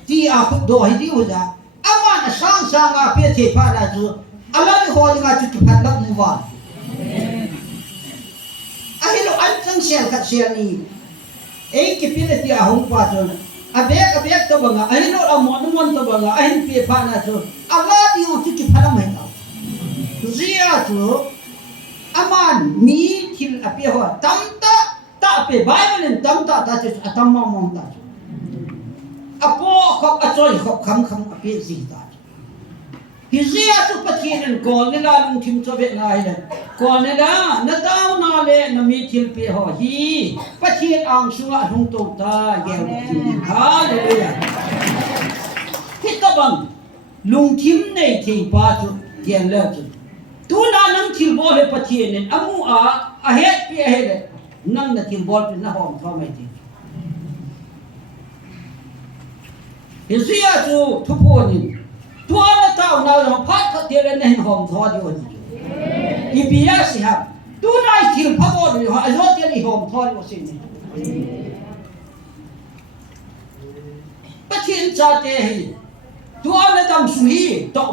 ti a khut do hi di uza ama na sang sang a pe the pa la chu ala ni ho nga chu ki phat lak mu wa a hi lo an sang sel khat sel ni ei ki pile ti a hong pa chu abek to banga a hi lo amon mon to banga a hin pe pa na chu ala di u chu ki phat mai ta zia chu aman mi thil api ho tamta ta pe bible in tamta ta chu atamma mong ta apo khop achoi khop kham api zi ta hizia chu pathian kol ne la lung thim cho ve na ile kol ne la na taw na le na mi thil pe ho hi pathian ang sunga hung to ta gel thim hallelujah hitabang lung thim nei thei pa chu gel la chu tu na nang thil bol he pathian nen amu a het pi he le nang na thil bol pi na hom tho mai ti Hizia chu thuponin tuana tau na yo phat phat te len hin hom tho di odi ibia si ha tu nai thil phabo ni ha zo te ni hom tho di sin ni pathin cha te hi tuana dam sui to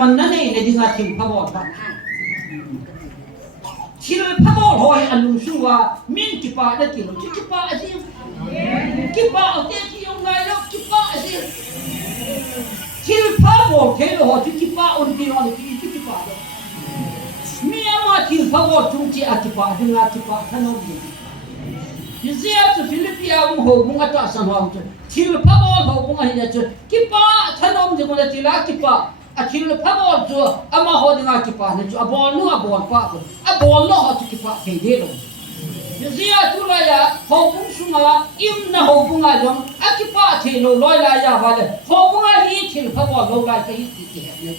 man na nei ne dinga thil phabo ba thil phabo hoi anung suwa min ki pa da ti ki pa asi kipa te ki yung ngai lo kipa asi thil phabo the lo ho kipa on ti on ti kipa do mi ama thil phabo chung chi a kipa dinga kipa thano bi zia tu Philippia mu ho mu ata san ho tu thil phabo ho mu hi chu kipa thano ji mo ti la kipa a thil phabo chu ama ho dinga kipa ne chu abol nu abol pa abol no ho chu kipa the de lo Zia tu la ya hopung sunga im na hopunga jong akipa the lo loi la ya ba le hopunga hi thil phabo lo la ke hi ti ne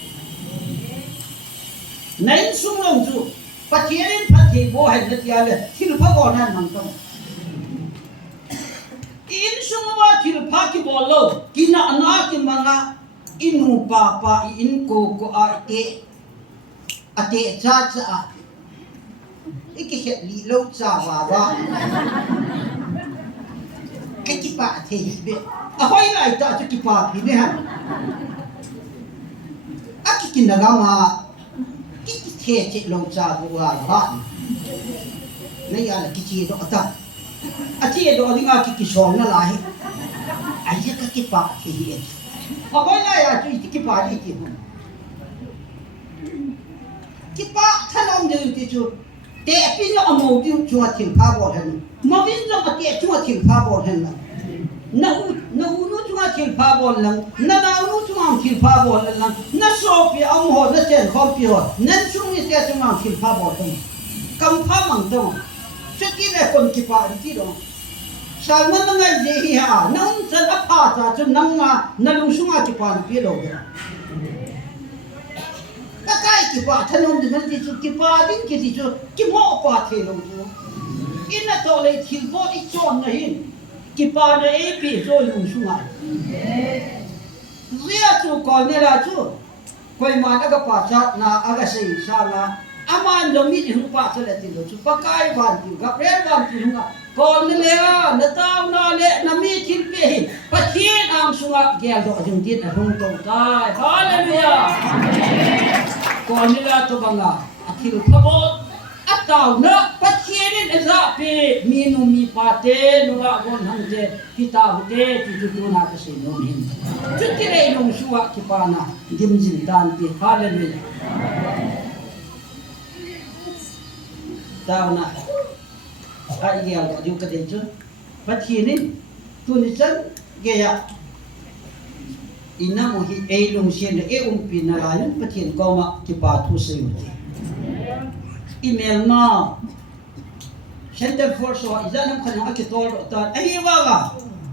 nain sung long chu pathianin phathi bo hai na tia le thil phabo nan mang tong in sungwa thil pha ki bo lo kina ana ki manga inu pa pa in ko a te cha cha iki hiện lý lâu cha và cái kipa thì biết hỏi lại ta cho kipa thì nè aki kinagama cái thế chế lâu cha và này là cái gì đó ta chị đó đi ngang cái sòng nó lại ai cái kipa thì hiện hỏi lại cho cái kipa đi thì kipa thân ông như thế chứ te pin lo mo ti chua thil pha bo hen mo vin lo te chua thil pha bo hen na u nu chua thil pha bo lang na nu chua thil pha bo lang na so pi am ho na chen khom pi ho nan chung ni te chua thil pha bo tong kam pha mang tong chati le kon ki pa ti do salman na ngai je hi ha nang chan a pha cha chu nang na lu sunga ki pa pi lo de cái kipa thanom de man ti chu kipa din ki ti chu ki mo pa the lo chu in na to le thil bo i chon na hin kipa na e pi zo lu sunga ria chu ko ne la chu koi ma na ga pa cha na aga sei sa na aman lo mi hu pa cha le ti lo chu pa kai ban ti ga re ban ti hunga ko ne le a na taw na le na mi thil pe hin pa thien am sunga gel do jung ti na hung tong tai hallelujah còn như là tôi bằng là thil phabo atau na pathianin eza pe minu mi pate nunga gon hanje kita hute tu na ka se no hin chutire nong suwa kipana dimjin dan ti hallelujah taw na ai gel do ju ka de chu pathianin tu ni chan ge ya ina mo hi e lung sien e pin na la nin pathian ko ma ki pa thu se uti email ma center for so izanam khan ki tol ta ai wa ga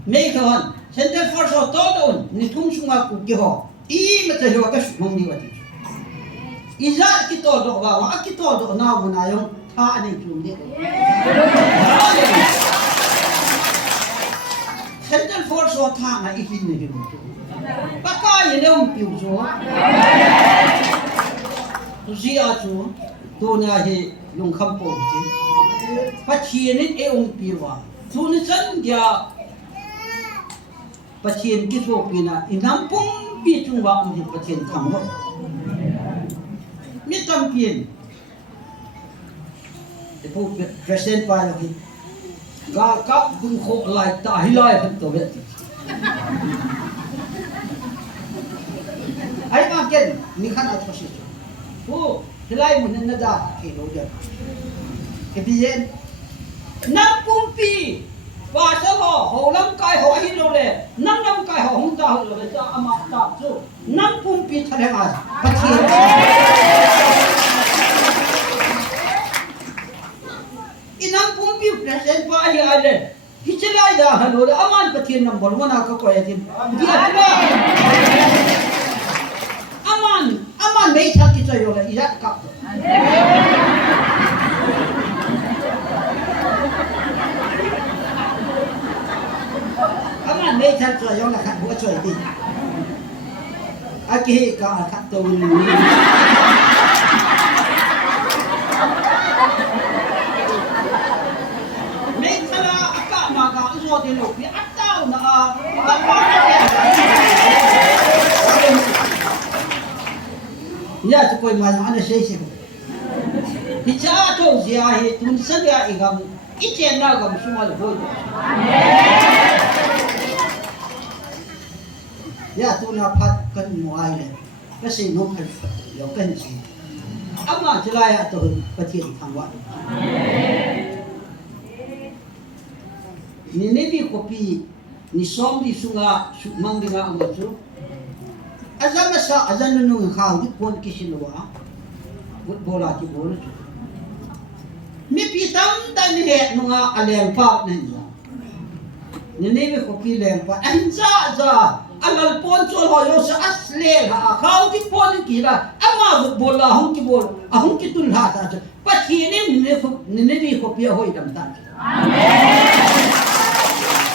me khan center for so tol don ni thum sunga ku ki ho i ma ta ho ka su mong ni wati iza ki tol do wa ki tol do na mo na yong tha ani chu ni center for so tha na i fin ni ru pakai ne piu zo tu zia chu tu na hi lung kham po ti pathian e piwa tu ni chan ya pathian ki so pi na inam pung pi chung wa am hi pathian kham mo mi tam pien e pu present pa lo ki ga ka bung kho lai ta hi lai phan to ve ai ma ken mi khan a thosi chu hilai mun na da ke lo de ke bi yen nam pum pi wa sa ho lam kai ho hi lo le nam kai ho hung ta ho lo cha ama ta chu nam pum pi thale ma pathi inam pum pi present pa hi ale hi chalai da halo da aman pathi number 1 ka ko ya tin dia tla aman mấy thằng kia chơi rồi irat cặp aman mấy thằng chơi ช่วยดิอากิกาขัดตัวในขณะอากาศมากาอุดรเดียวพี่อัตเต้านะกับปากเนี่ยจะไปมาอันนี้เสียที่จะเอาตัวเสียให้ทุนสัญญาอีกคำอีเจนน่ากับสุมาเลยพูดเนี่ยตัวน่าพัดกันมวยเลยก็สิ่งนู้นเดี๋ยวกันสิอามาจะไล่ตัวประเทศทางวัดนี่นี่พี่คบีนี่ซ้อมที่สุงาสุมังดีงาอันนั้นอาจารย์มาสาอาจารย์นุ่งข้าวที่ปนกิสินวะบุตรโบราณที่โบราณมีพี่ตั้มตั้งเหตุนุ่งอะไรฟ้านั่นจ้ะนี่นี่พี่คบีแรงฟ้าอันจ้าอันนั้นปนชวนหอยโยสอัสเลหะข้าวที่ปนกิละอามาบุตรโบราณหุ่นที่โบราณหุ่นที่ตุลหาตาจ้ะปัจจุบันนี่พี่คบีหอยดำตาจ้ะ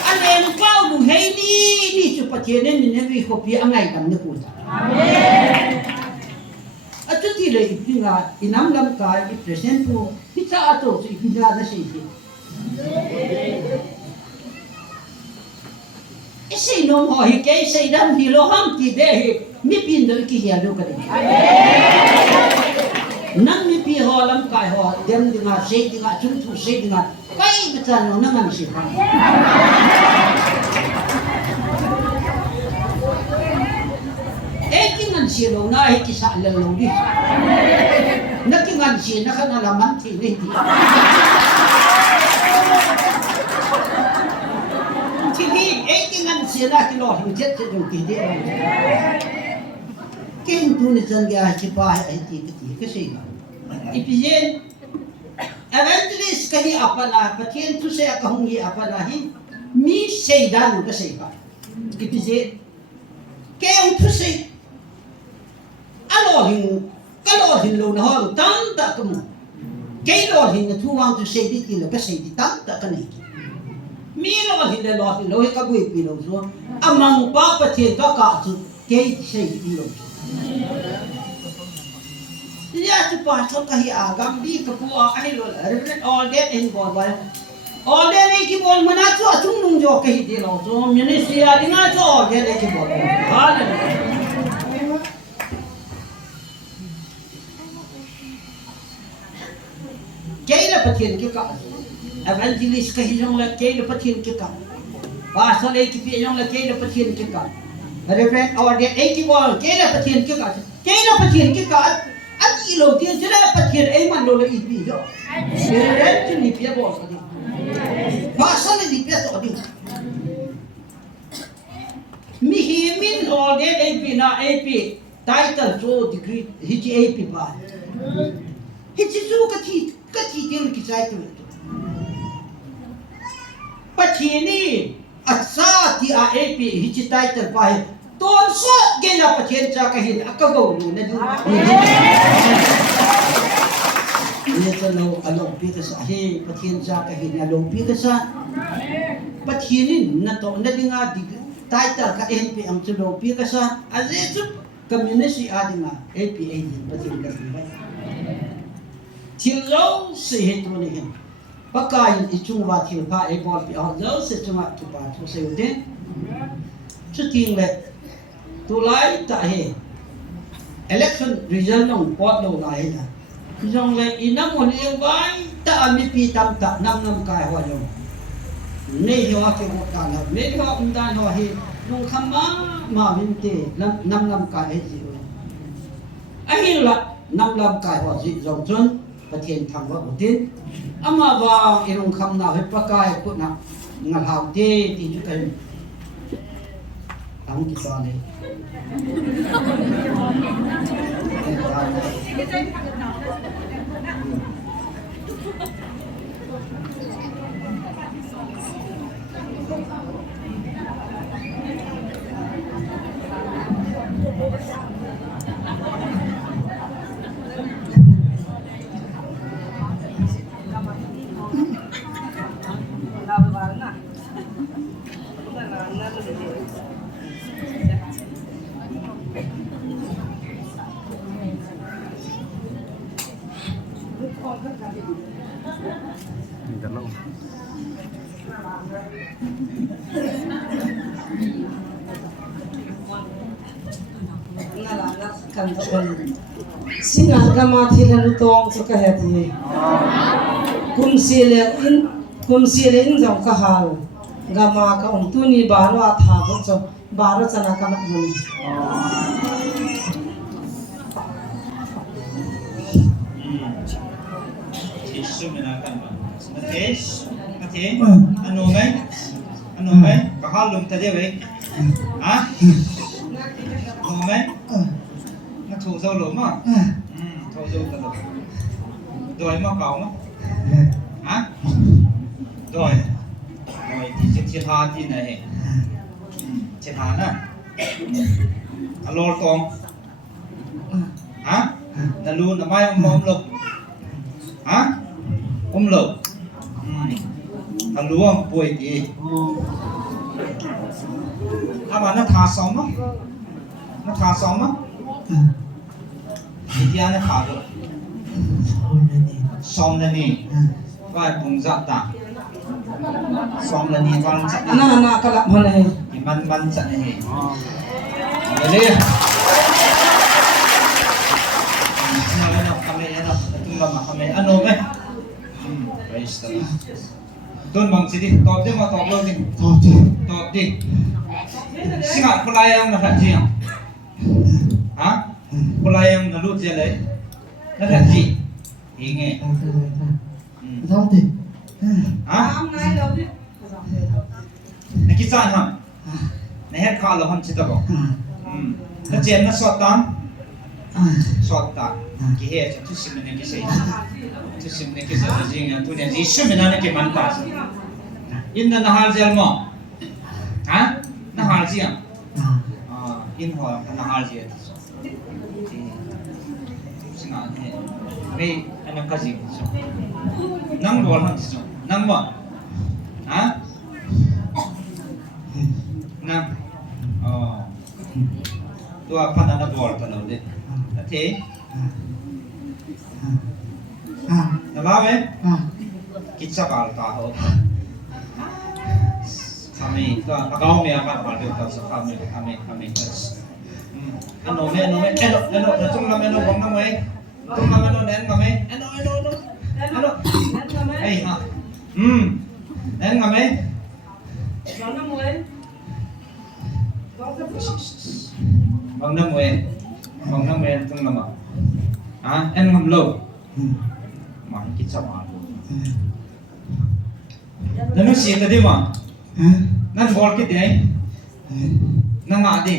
อันนี้ข้าวดูให้ดีจุดปัจจุบันนี่พี่คบีอะไรดำนึกว่าจ้ะอาจจะที่เลยพิงาอินามลำกายอิประเสนผู้พิจารณาตัวสิพิจารณาสิ่งที่สิ่งน้องหอยแก่สิ่งดำที่เราห้ามที่เบห์มีพินเดอร์กี่เหี้ยลูกกันนั่งมีพิหอลำกายหอเดมดิ่งาเสกดิ่งาชุ่มชุ่มเสกดิ่งาไปไม่ทันน้องนั่งมันสิครับkingan siya lo na kisa lalo di nakingan siya nakanalaman tini tini kingan siya na kilo hingjet sa yung tini kin tuni san gaya si pahay ay titi kasi ipisin eventually kahi apa na patien tu saya kahungi apa nahi mi seidan kasi pa ipisin kaya tu say kalau hin lo na hol tanta kamu kay lo hin na tuwang to say di tilo kasi di tanta kanay mi lo hin lo ka buhay pilo so amang papatin ka kaso kay say di lo niya to pasok kahi agam bi ka po ay lo reverend all that in God all that ay kibol manato atung nung jo kahi di lo so ministry adi nga so all that ay kibol hallelujah Kaya patien kita, evangelis kahiyong la kaya patien kita, pasal ay kipiyong la kaya patien kita, reverend order ay kibol kaya patien kita, at ilaw tiyan sila patien ay man lolo ipi do, reverend tiyan ipiya bol kadi, pasal ay ipiya to kadi, mihimin order ay pina AP title so degree hiji AP pa, hiji so kati din kisay tu pachini atsa ti aap hichi title pa hai ton so gena pachen cha kahin akagaw na du ni talo along pika sa hi pachen cha kahin along pika sa pachinin na to na dinga title ka NP ang tulo pika sa azesu community adinga APA din pachen ka Til lâu sẽ hết rồi này Pakai ichung wa til pa e bol pi au lâu sẽ chung tu pa tu se uden chu ting le tu lai ta he election result long pot lo lai ta jong le inam mon e vai ta ami pi tam ta nam kai ho jong nei ho ke ho ta na me ho um dan ho he nong khama ma min te nam kai he ji a hi la nam kai ho ji jong chunประเทศทางว่าบุตรอามาว่าอิรงคำนาให้ประกายกุนักงาหาวเตที่จุกันทำกิจการเลย Nalala kan to singa gama thilan tong chu ka heti kumsile in jong ka hal gama ka tu ni baro a tha bo cho baro chana ka mat mun Ano mấy? Có hát lùm ta đi vậy? Hả? Ano mấy? Nó thù dâu lùm à? Thù dâu ta lùm. Rồi mà cậu mà? Hả? Rồi thì chết hà thì này. Chết hà nè. Alo tông. Hả? Là luôn là mai ông lục. Hả? Ông lục. Thằng lúa bùi thì mà nó thả sống á, nó thả sống á, thì nó thả được, sống là nè, vai bùng giật ta, sống là nè, van chặt nè, na ka lap hone thì van chặt nè, rồi đi, nó kami nó tung lama kami, ano mấy, praise the Lord. Tuan bang sini top dia mau top lo ni top di singa kulai yang nak haji yang ha kulai yang nak lut je leh nak haji inge ha nak kisan ham nak head kha lo ham cita ko nak jen nak shot tam ki he tu sim ne ki sei tu sim ne ki sei jing tu ne ji sim na ne ki man ta in na hal zel mo ha na hal ji in ho na hal ji sing a ne me ana ka ji nang bol han ji nang mo ha nang tua pan ana bol ta lo de thế là ba mấy kít sa bảo ta ho kami ta kau me apa apa dia tahu kami ano me na tung lam ano bang namai tung lam ano nen kami ano hey ha nen kami bang namai Bang nang men tung nama, en ngam lo, mah kita sama. Lalu siapa tadi mah? Nan bol kita ni, nang ada.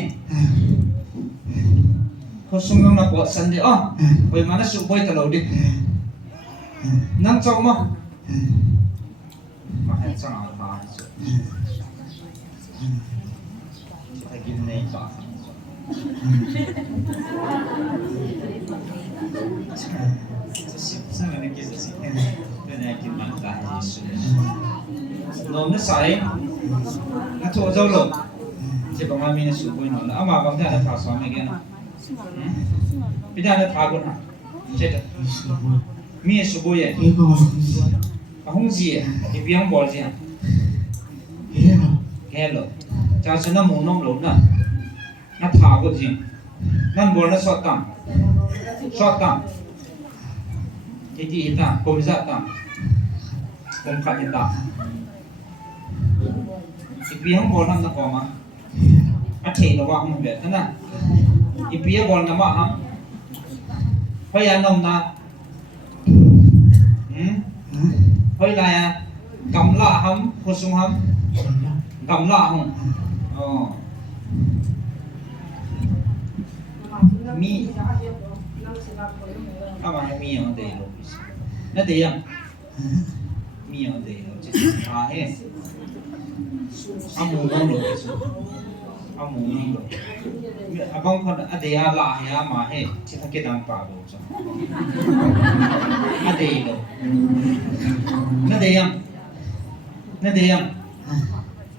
Kosong nang nak buat sandi, boy mana boy terlalu di. Nang cok mah, mah sangat mahal. Kita gini ni tak. Sama ni kisah sih, tu nak kita mantap Yesus. Nom ni saya, nak tu jauh lo. Siapa mami ni subuh ni, ama bang dah ada suami kan? Tidak ada thagun ha, cakap. Mi subuh ye. Ahong sih, ibu bol sih. Hello, jangan senang monom lo na. Nó thả cái gì, nó bol nó sọt tam, thì ta cùng giặt tam, cùng khát ta, thì bây giờ bol nó có mà, anh thấy nó vào không biết thế nào, thì bây giờ bol nó vào không, phải ăn nồng na, phải là cầm lạ không, hốt sung không, cầm lạ không, mi apa mi yang ada lo nanti yang mi yang ada lo jadi amu nong lo amu nong lo abang kan ada ya lah ya mah kita kita nampak lo ada lo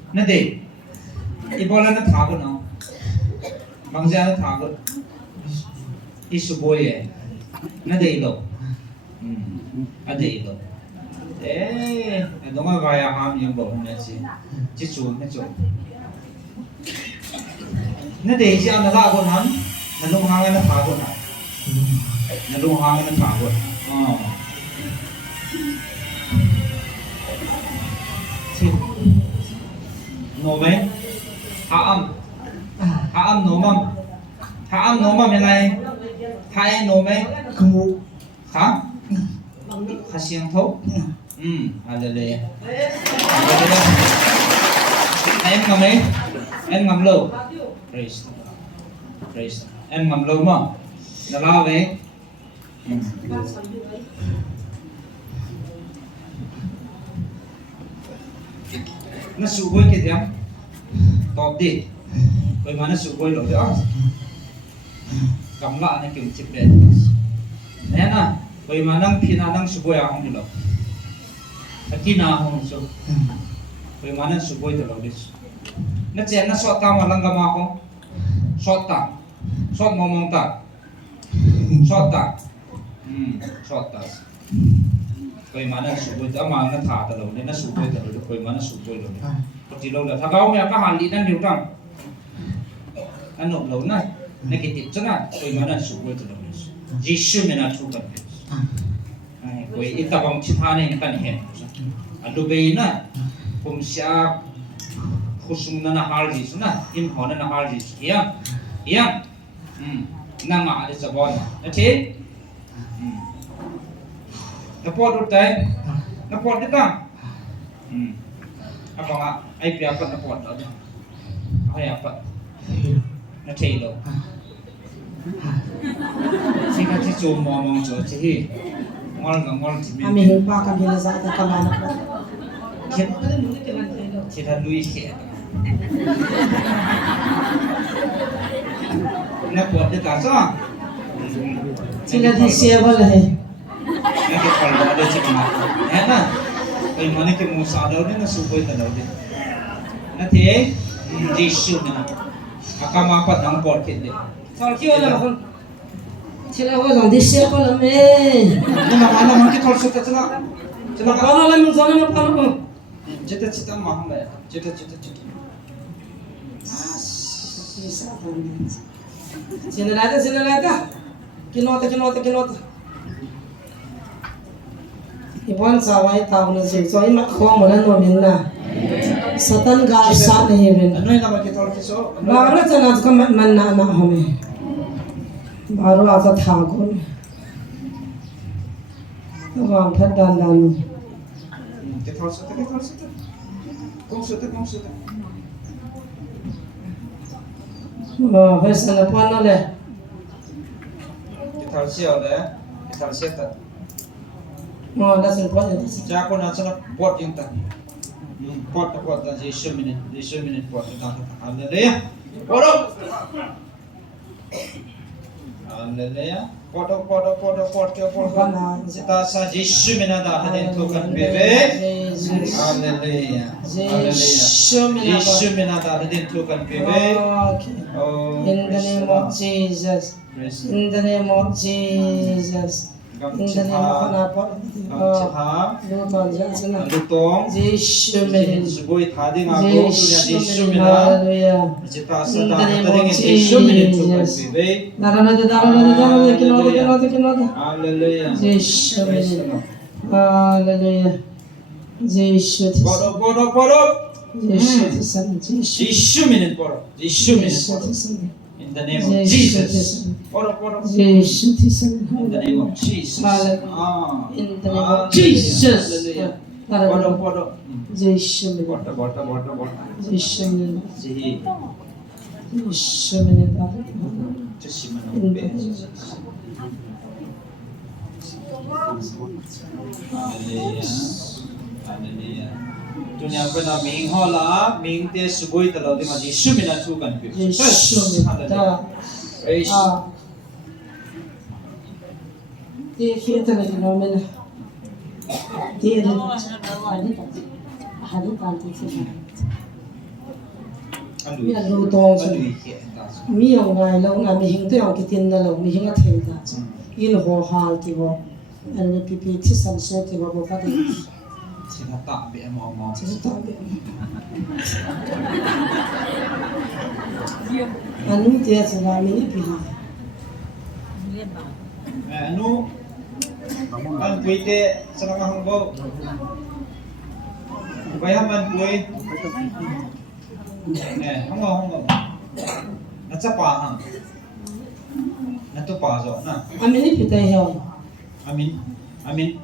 nanti ibola na thago no bangsa na thago isu boye na dei lo ade lo nó mà vài ham nhiều bộ này chỉ chuột nó chuột nó để cho nó ra con hắn nó lung hang nó phá con này nó lung hang nó phá con nổ mấy hạ âm nổ mâm như này hai nổ mấy hả hả xiang thấu hallelujah em ngầm lâu praise em ngầm lâu mà là lao về nó sụp bôi cái gì top đi bởi mà nó sụp bôi lỗi đó cầm lại này kiểu chip đèn nè na bởi mà năng khi nào năng sụp bôi không được khi nào không sụp bởi mà năng sụp bôi được lỗi nó chén nó sọt tao mà lăng gam không sọt mong ta sọt ta bởi mà năng sụp bôi tao mà nó thả từ lâu nên nó sụp bôi từ lâu bởi mà nó sụp bôi rồi có chỉ lâu là thằng gấu mẹ các hàng đi đang điều rằng anh nộp lâu này này cái tiếp cho này bởi mà nó sụp bôi từ lâu Jesus mình là chủ cần bởi ít ta bằng chít hai này cần hẹn anh lúc bây nè cũng sẽ khusung na nahal Jesus na im ho na nahal Jesus iya nang ma de sabon na thế na pot ut tai na pot đi ta apa nga ai pia pat na pot đó ai apa na thế lo si ka chi chum mong cho chi ngol chi Ami hin pa kami na sa ta kama na po. chỉ là nuôi khẽ nó buat được cả sao Sila di siya wala he. nó cái phần đó đây chỉ là hết na cái mà cái mùa sa đâu đấy nó sụp bôi từ đâu đấy nó thế Jesus nè akama pat nang buat kit đấy Kalau kyo na kon. Sila wala di siya wala me. nhưng mà anh cái thol sụt thế nào Kalau lang yung sana na pa. cita-cita mah mbak cita-cita Sinalata. Kinota. Iwan sawai tahu na sih. So imak kau mana nomin na. Satan gar sa na heaven. ano yung naman kita kiso Baru sana tu kan mana anak home. Baru asa thagun. Wang thad dan. cái thol sụt công sụt Phải sana pa na le. cái thol siêu đấy cái thol siêu thật Dah sempat jadi. cha con nó sẽ buat yung ta buat ta Jesus minute buat ta hallelujah bodoh hallelujah pot kita sa Jesus minute dah hadin tukan bebe hallelujah Jesus minute dah hadin tukan bebe oh in the name of Jesus. In the name of Jesus. In the name of lutong Jesus min. subui thadi nga go tunya Jesus minute Hallelujah. Cita sa dah hadin Jesus minute tukan bebe Darah kinota. hallelujah Jesus min. Hallelujah. Jesus. bodoh Jesus. Jesus minute bodoh Jesus minute in the name of Jesus bodoh Jesus. in the name of Jesus In the name of Jesus. bodoh Jesus min. bodoh Jesus min. sihi Jesus min. Cuci be hallelujah tunya pena ming hola ming te subui talo di maji sumina chu kan pi Jesus min. praise Dia kita lagi nomen. Dia ada hari kanti sih. andu Mi alu tong andu sih. ke ta Mi yang ngai lo na mi hing tu yang kitin na lo mi hing a theng ta. In ho hal ti ho. An ni pipi ti san so ti ho bo ka ti. สิทตะเบมอมอ chỉ tao biết anh nuôi tiền chỉ là mình bị เรียนบ่า anu an kuite sananga hangbo bai haman kui hango na chapa hang na to pa zo na anh mình bị tay heo amin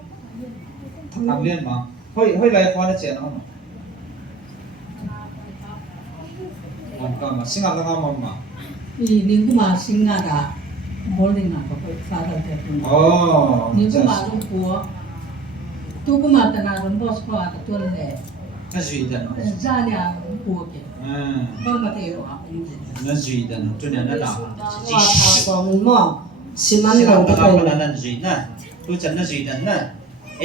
tham liên mà hoi lai kwa na chen hang on ka ma singa langa mamma อีนิ่งก็มาสิงงากะบอลลิงอ่ะก็ไปฟาดแต่คุณ oh นิ่งก็มาลงกัวตู้ก็มาแต่งานบอสก็อาจจะตัวแหละ na zui dan no จ้าเนี่ยกัวเก็บ ah ก็มาเที่ยวอ่ะ na zui dan no tu na na da qua thao sò mình mò xí măng singa lòng cái langa này na zui na tu chan na zui dan na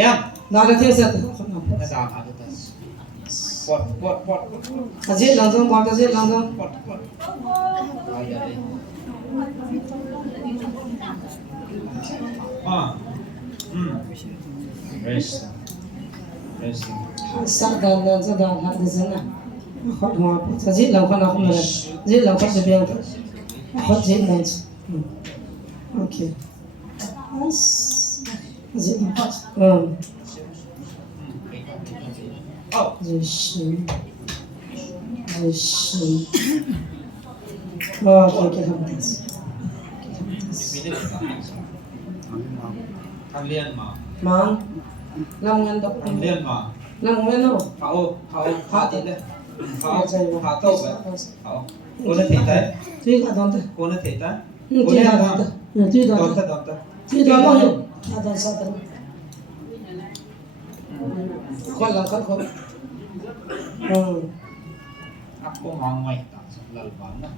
em nào là thế sao na da ka ta pot à giết lòng xong bỏ ta giết lòng xong pot ai ya le rest sát đàn hạt được dân à khó hòa ta giết lòng con nào không được giết lòng con sẽ biến khó giết lòng ok giết lòng con oh 就是OK好的 tham liên mà mang làm ngân độc tham liên mà làm ngân đâu phá thì đấy phá tâu vậy phá cô nó thể đấy tuy cả đòn thế cô nó thể đấy tuy cả đòn thế tuy đòn đón thế ta tuy đòn bao nhiêu đòn sao thế con là con aku mau mai tak sebelal bana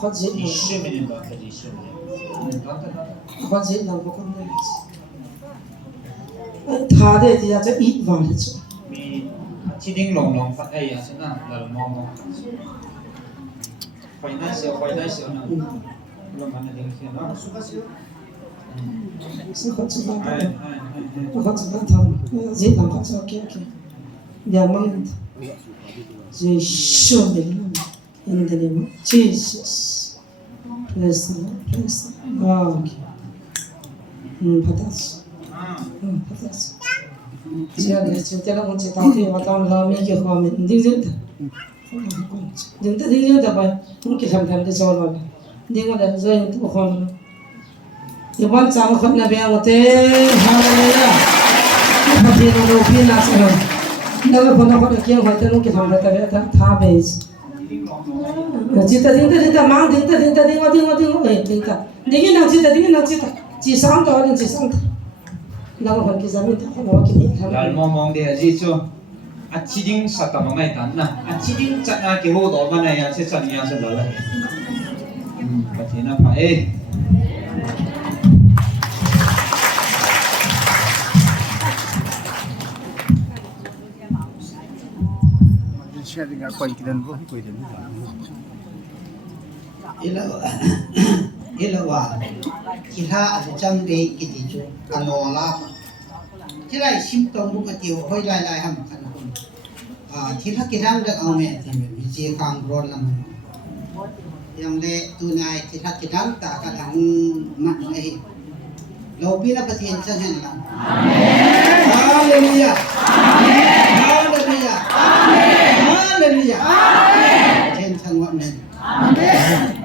khó giết isu lòng minin ba ka isu khó giết lòng con này thà đấy thìจะít vào đấy chứ mi chiding long fa ai asana dal mo financial na lo mana ding sia na sẽ khó chịu bao ai khó chịu bao thằng giết lòng khó chịu ok nhà mang Jesus in the name of Jesus praise the Lord praise the Lord okay patas patas chia để chia cho nó cũng chỉ tao thì mà tao làm mấy cái khoa mình dính dính dính ta vậy không kịp làm để cho nó dính vào để rồi tụi con thì quan trọng không là bé một thế hallelujah cái gì nó đâu biết là sao đâu có nó kia hỏi tôi không kịp làm để ta về Cita mang dinga nang cita chỉ sáng đó nên chỉ sáng nào còn cái gì ta không có cái dal mo mong de ji chu a chiding sa ta mangai tan na a chiding chat na ki ho do ma na ya se chan ya se dal pathina pa e ilawa kitha achang de kiti chu anola chilai symptom bu katiu hoi lai ham khan kun thila kirang da aume mi che khang ron lam yang le tunai thila kirang ta ka dang mat ai lo pina pathian chan hen lam amen hallelujah amen hallelujah amen hallelujah amen chen chang wa men amen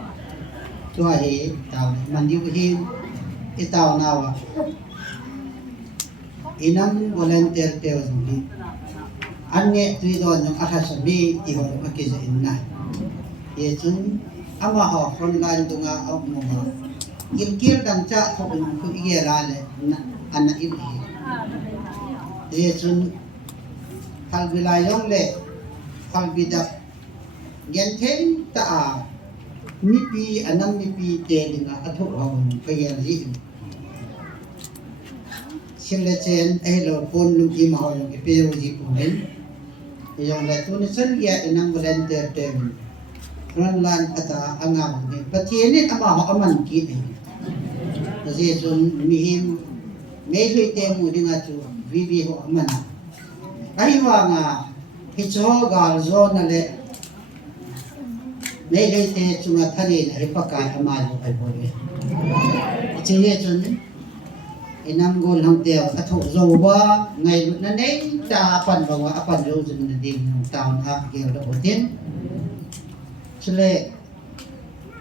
tua hi tao man yu hi i tao nào à inam volunteer teo zumbi anne tui don yung athasami i ho ma ki inna ye chun ama ho online dunga au mo ma kil dang cha ko ku ye la le anna i hi ye chun khal bilayong le khal bidak gen then ta a mipi anam mipi telinga athu hon kaya ri sile chen elo pon lu ki ma ho yung pe ro ji punen yang la tu ni san ya inang volunteer tem ran lan ata angam ni pathieni ama ho aman ki ni je chun mi him me hlui te mu dinga chu vi ho aman Ahiwanga hichogal zona le nei le te chunga thari na hipakai amalu ai bore chiye chun inam gol hang te atho zo ba ngai na nei ta pan ba wa pan zo jin na ding town ha ge do tin chule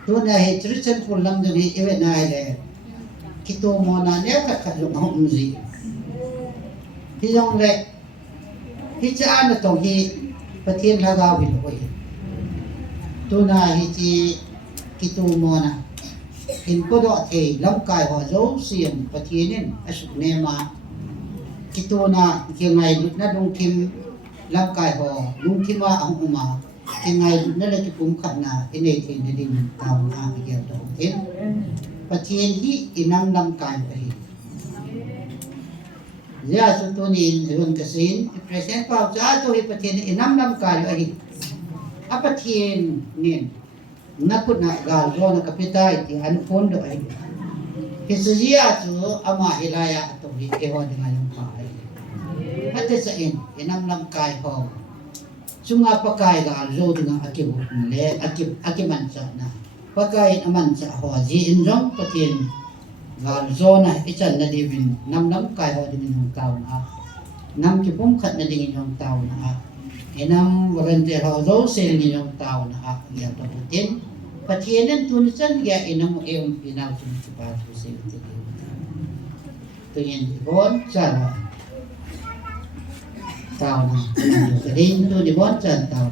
tu na he trichen pul lam de ni ewe na le kito mo na ne khat khat lu hom ji hi jong le hi cha na to hi patien la ga wi lo hi tu na hi chi kito mo na in ko do the lam kai ho zo siam patienin asuk ne ma kito na ki ngai lut na dong kim lam kai ho lung kim ma ang uma ki ngai lut na le ki pum khat na ine the ne ding taw na ki do tin patien hi inam lam kai pa hi ya su to ni ron ka sin present pa cha to hi patien inam lam kai hi apatien nin nakut na gal zo na kapitai ti an phone do ai kisujia chu ama hilaya to hi e ho dengan yung pa ai hate sa inam lam kai ho sunga pakai gal zo dengan akibu le akiman sa na pakai aman sa ho ji in jong patien gal zo na ichan na divin nam kai ho dengan yung tao na nam ki pum khat na ding yung tao na enam volunteer ho zo sel ni yung tao na ya to tin patienan tunisan ya inam eum pinal tun cepat sel ti tuyen bon cara tao na kedin tu di bon chan tao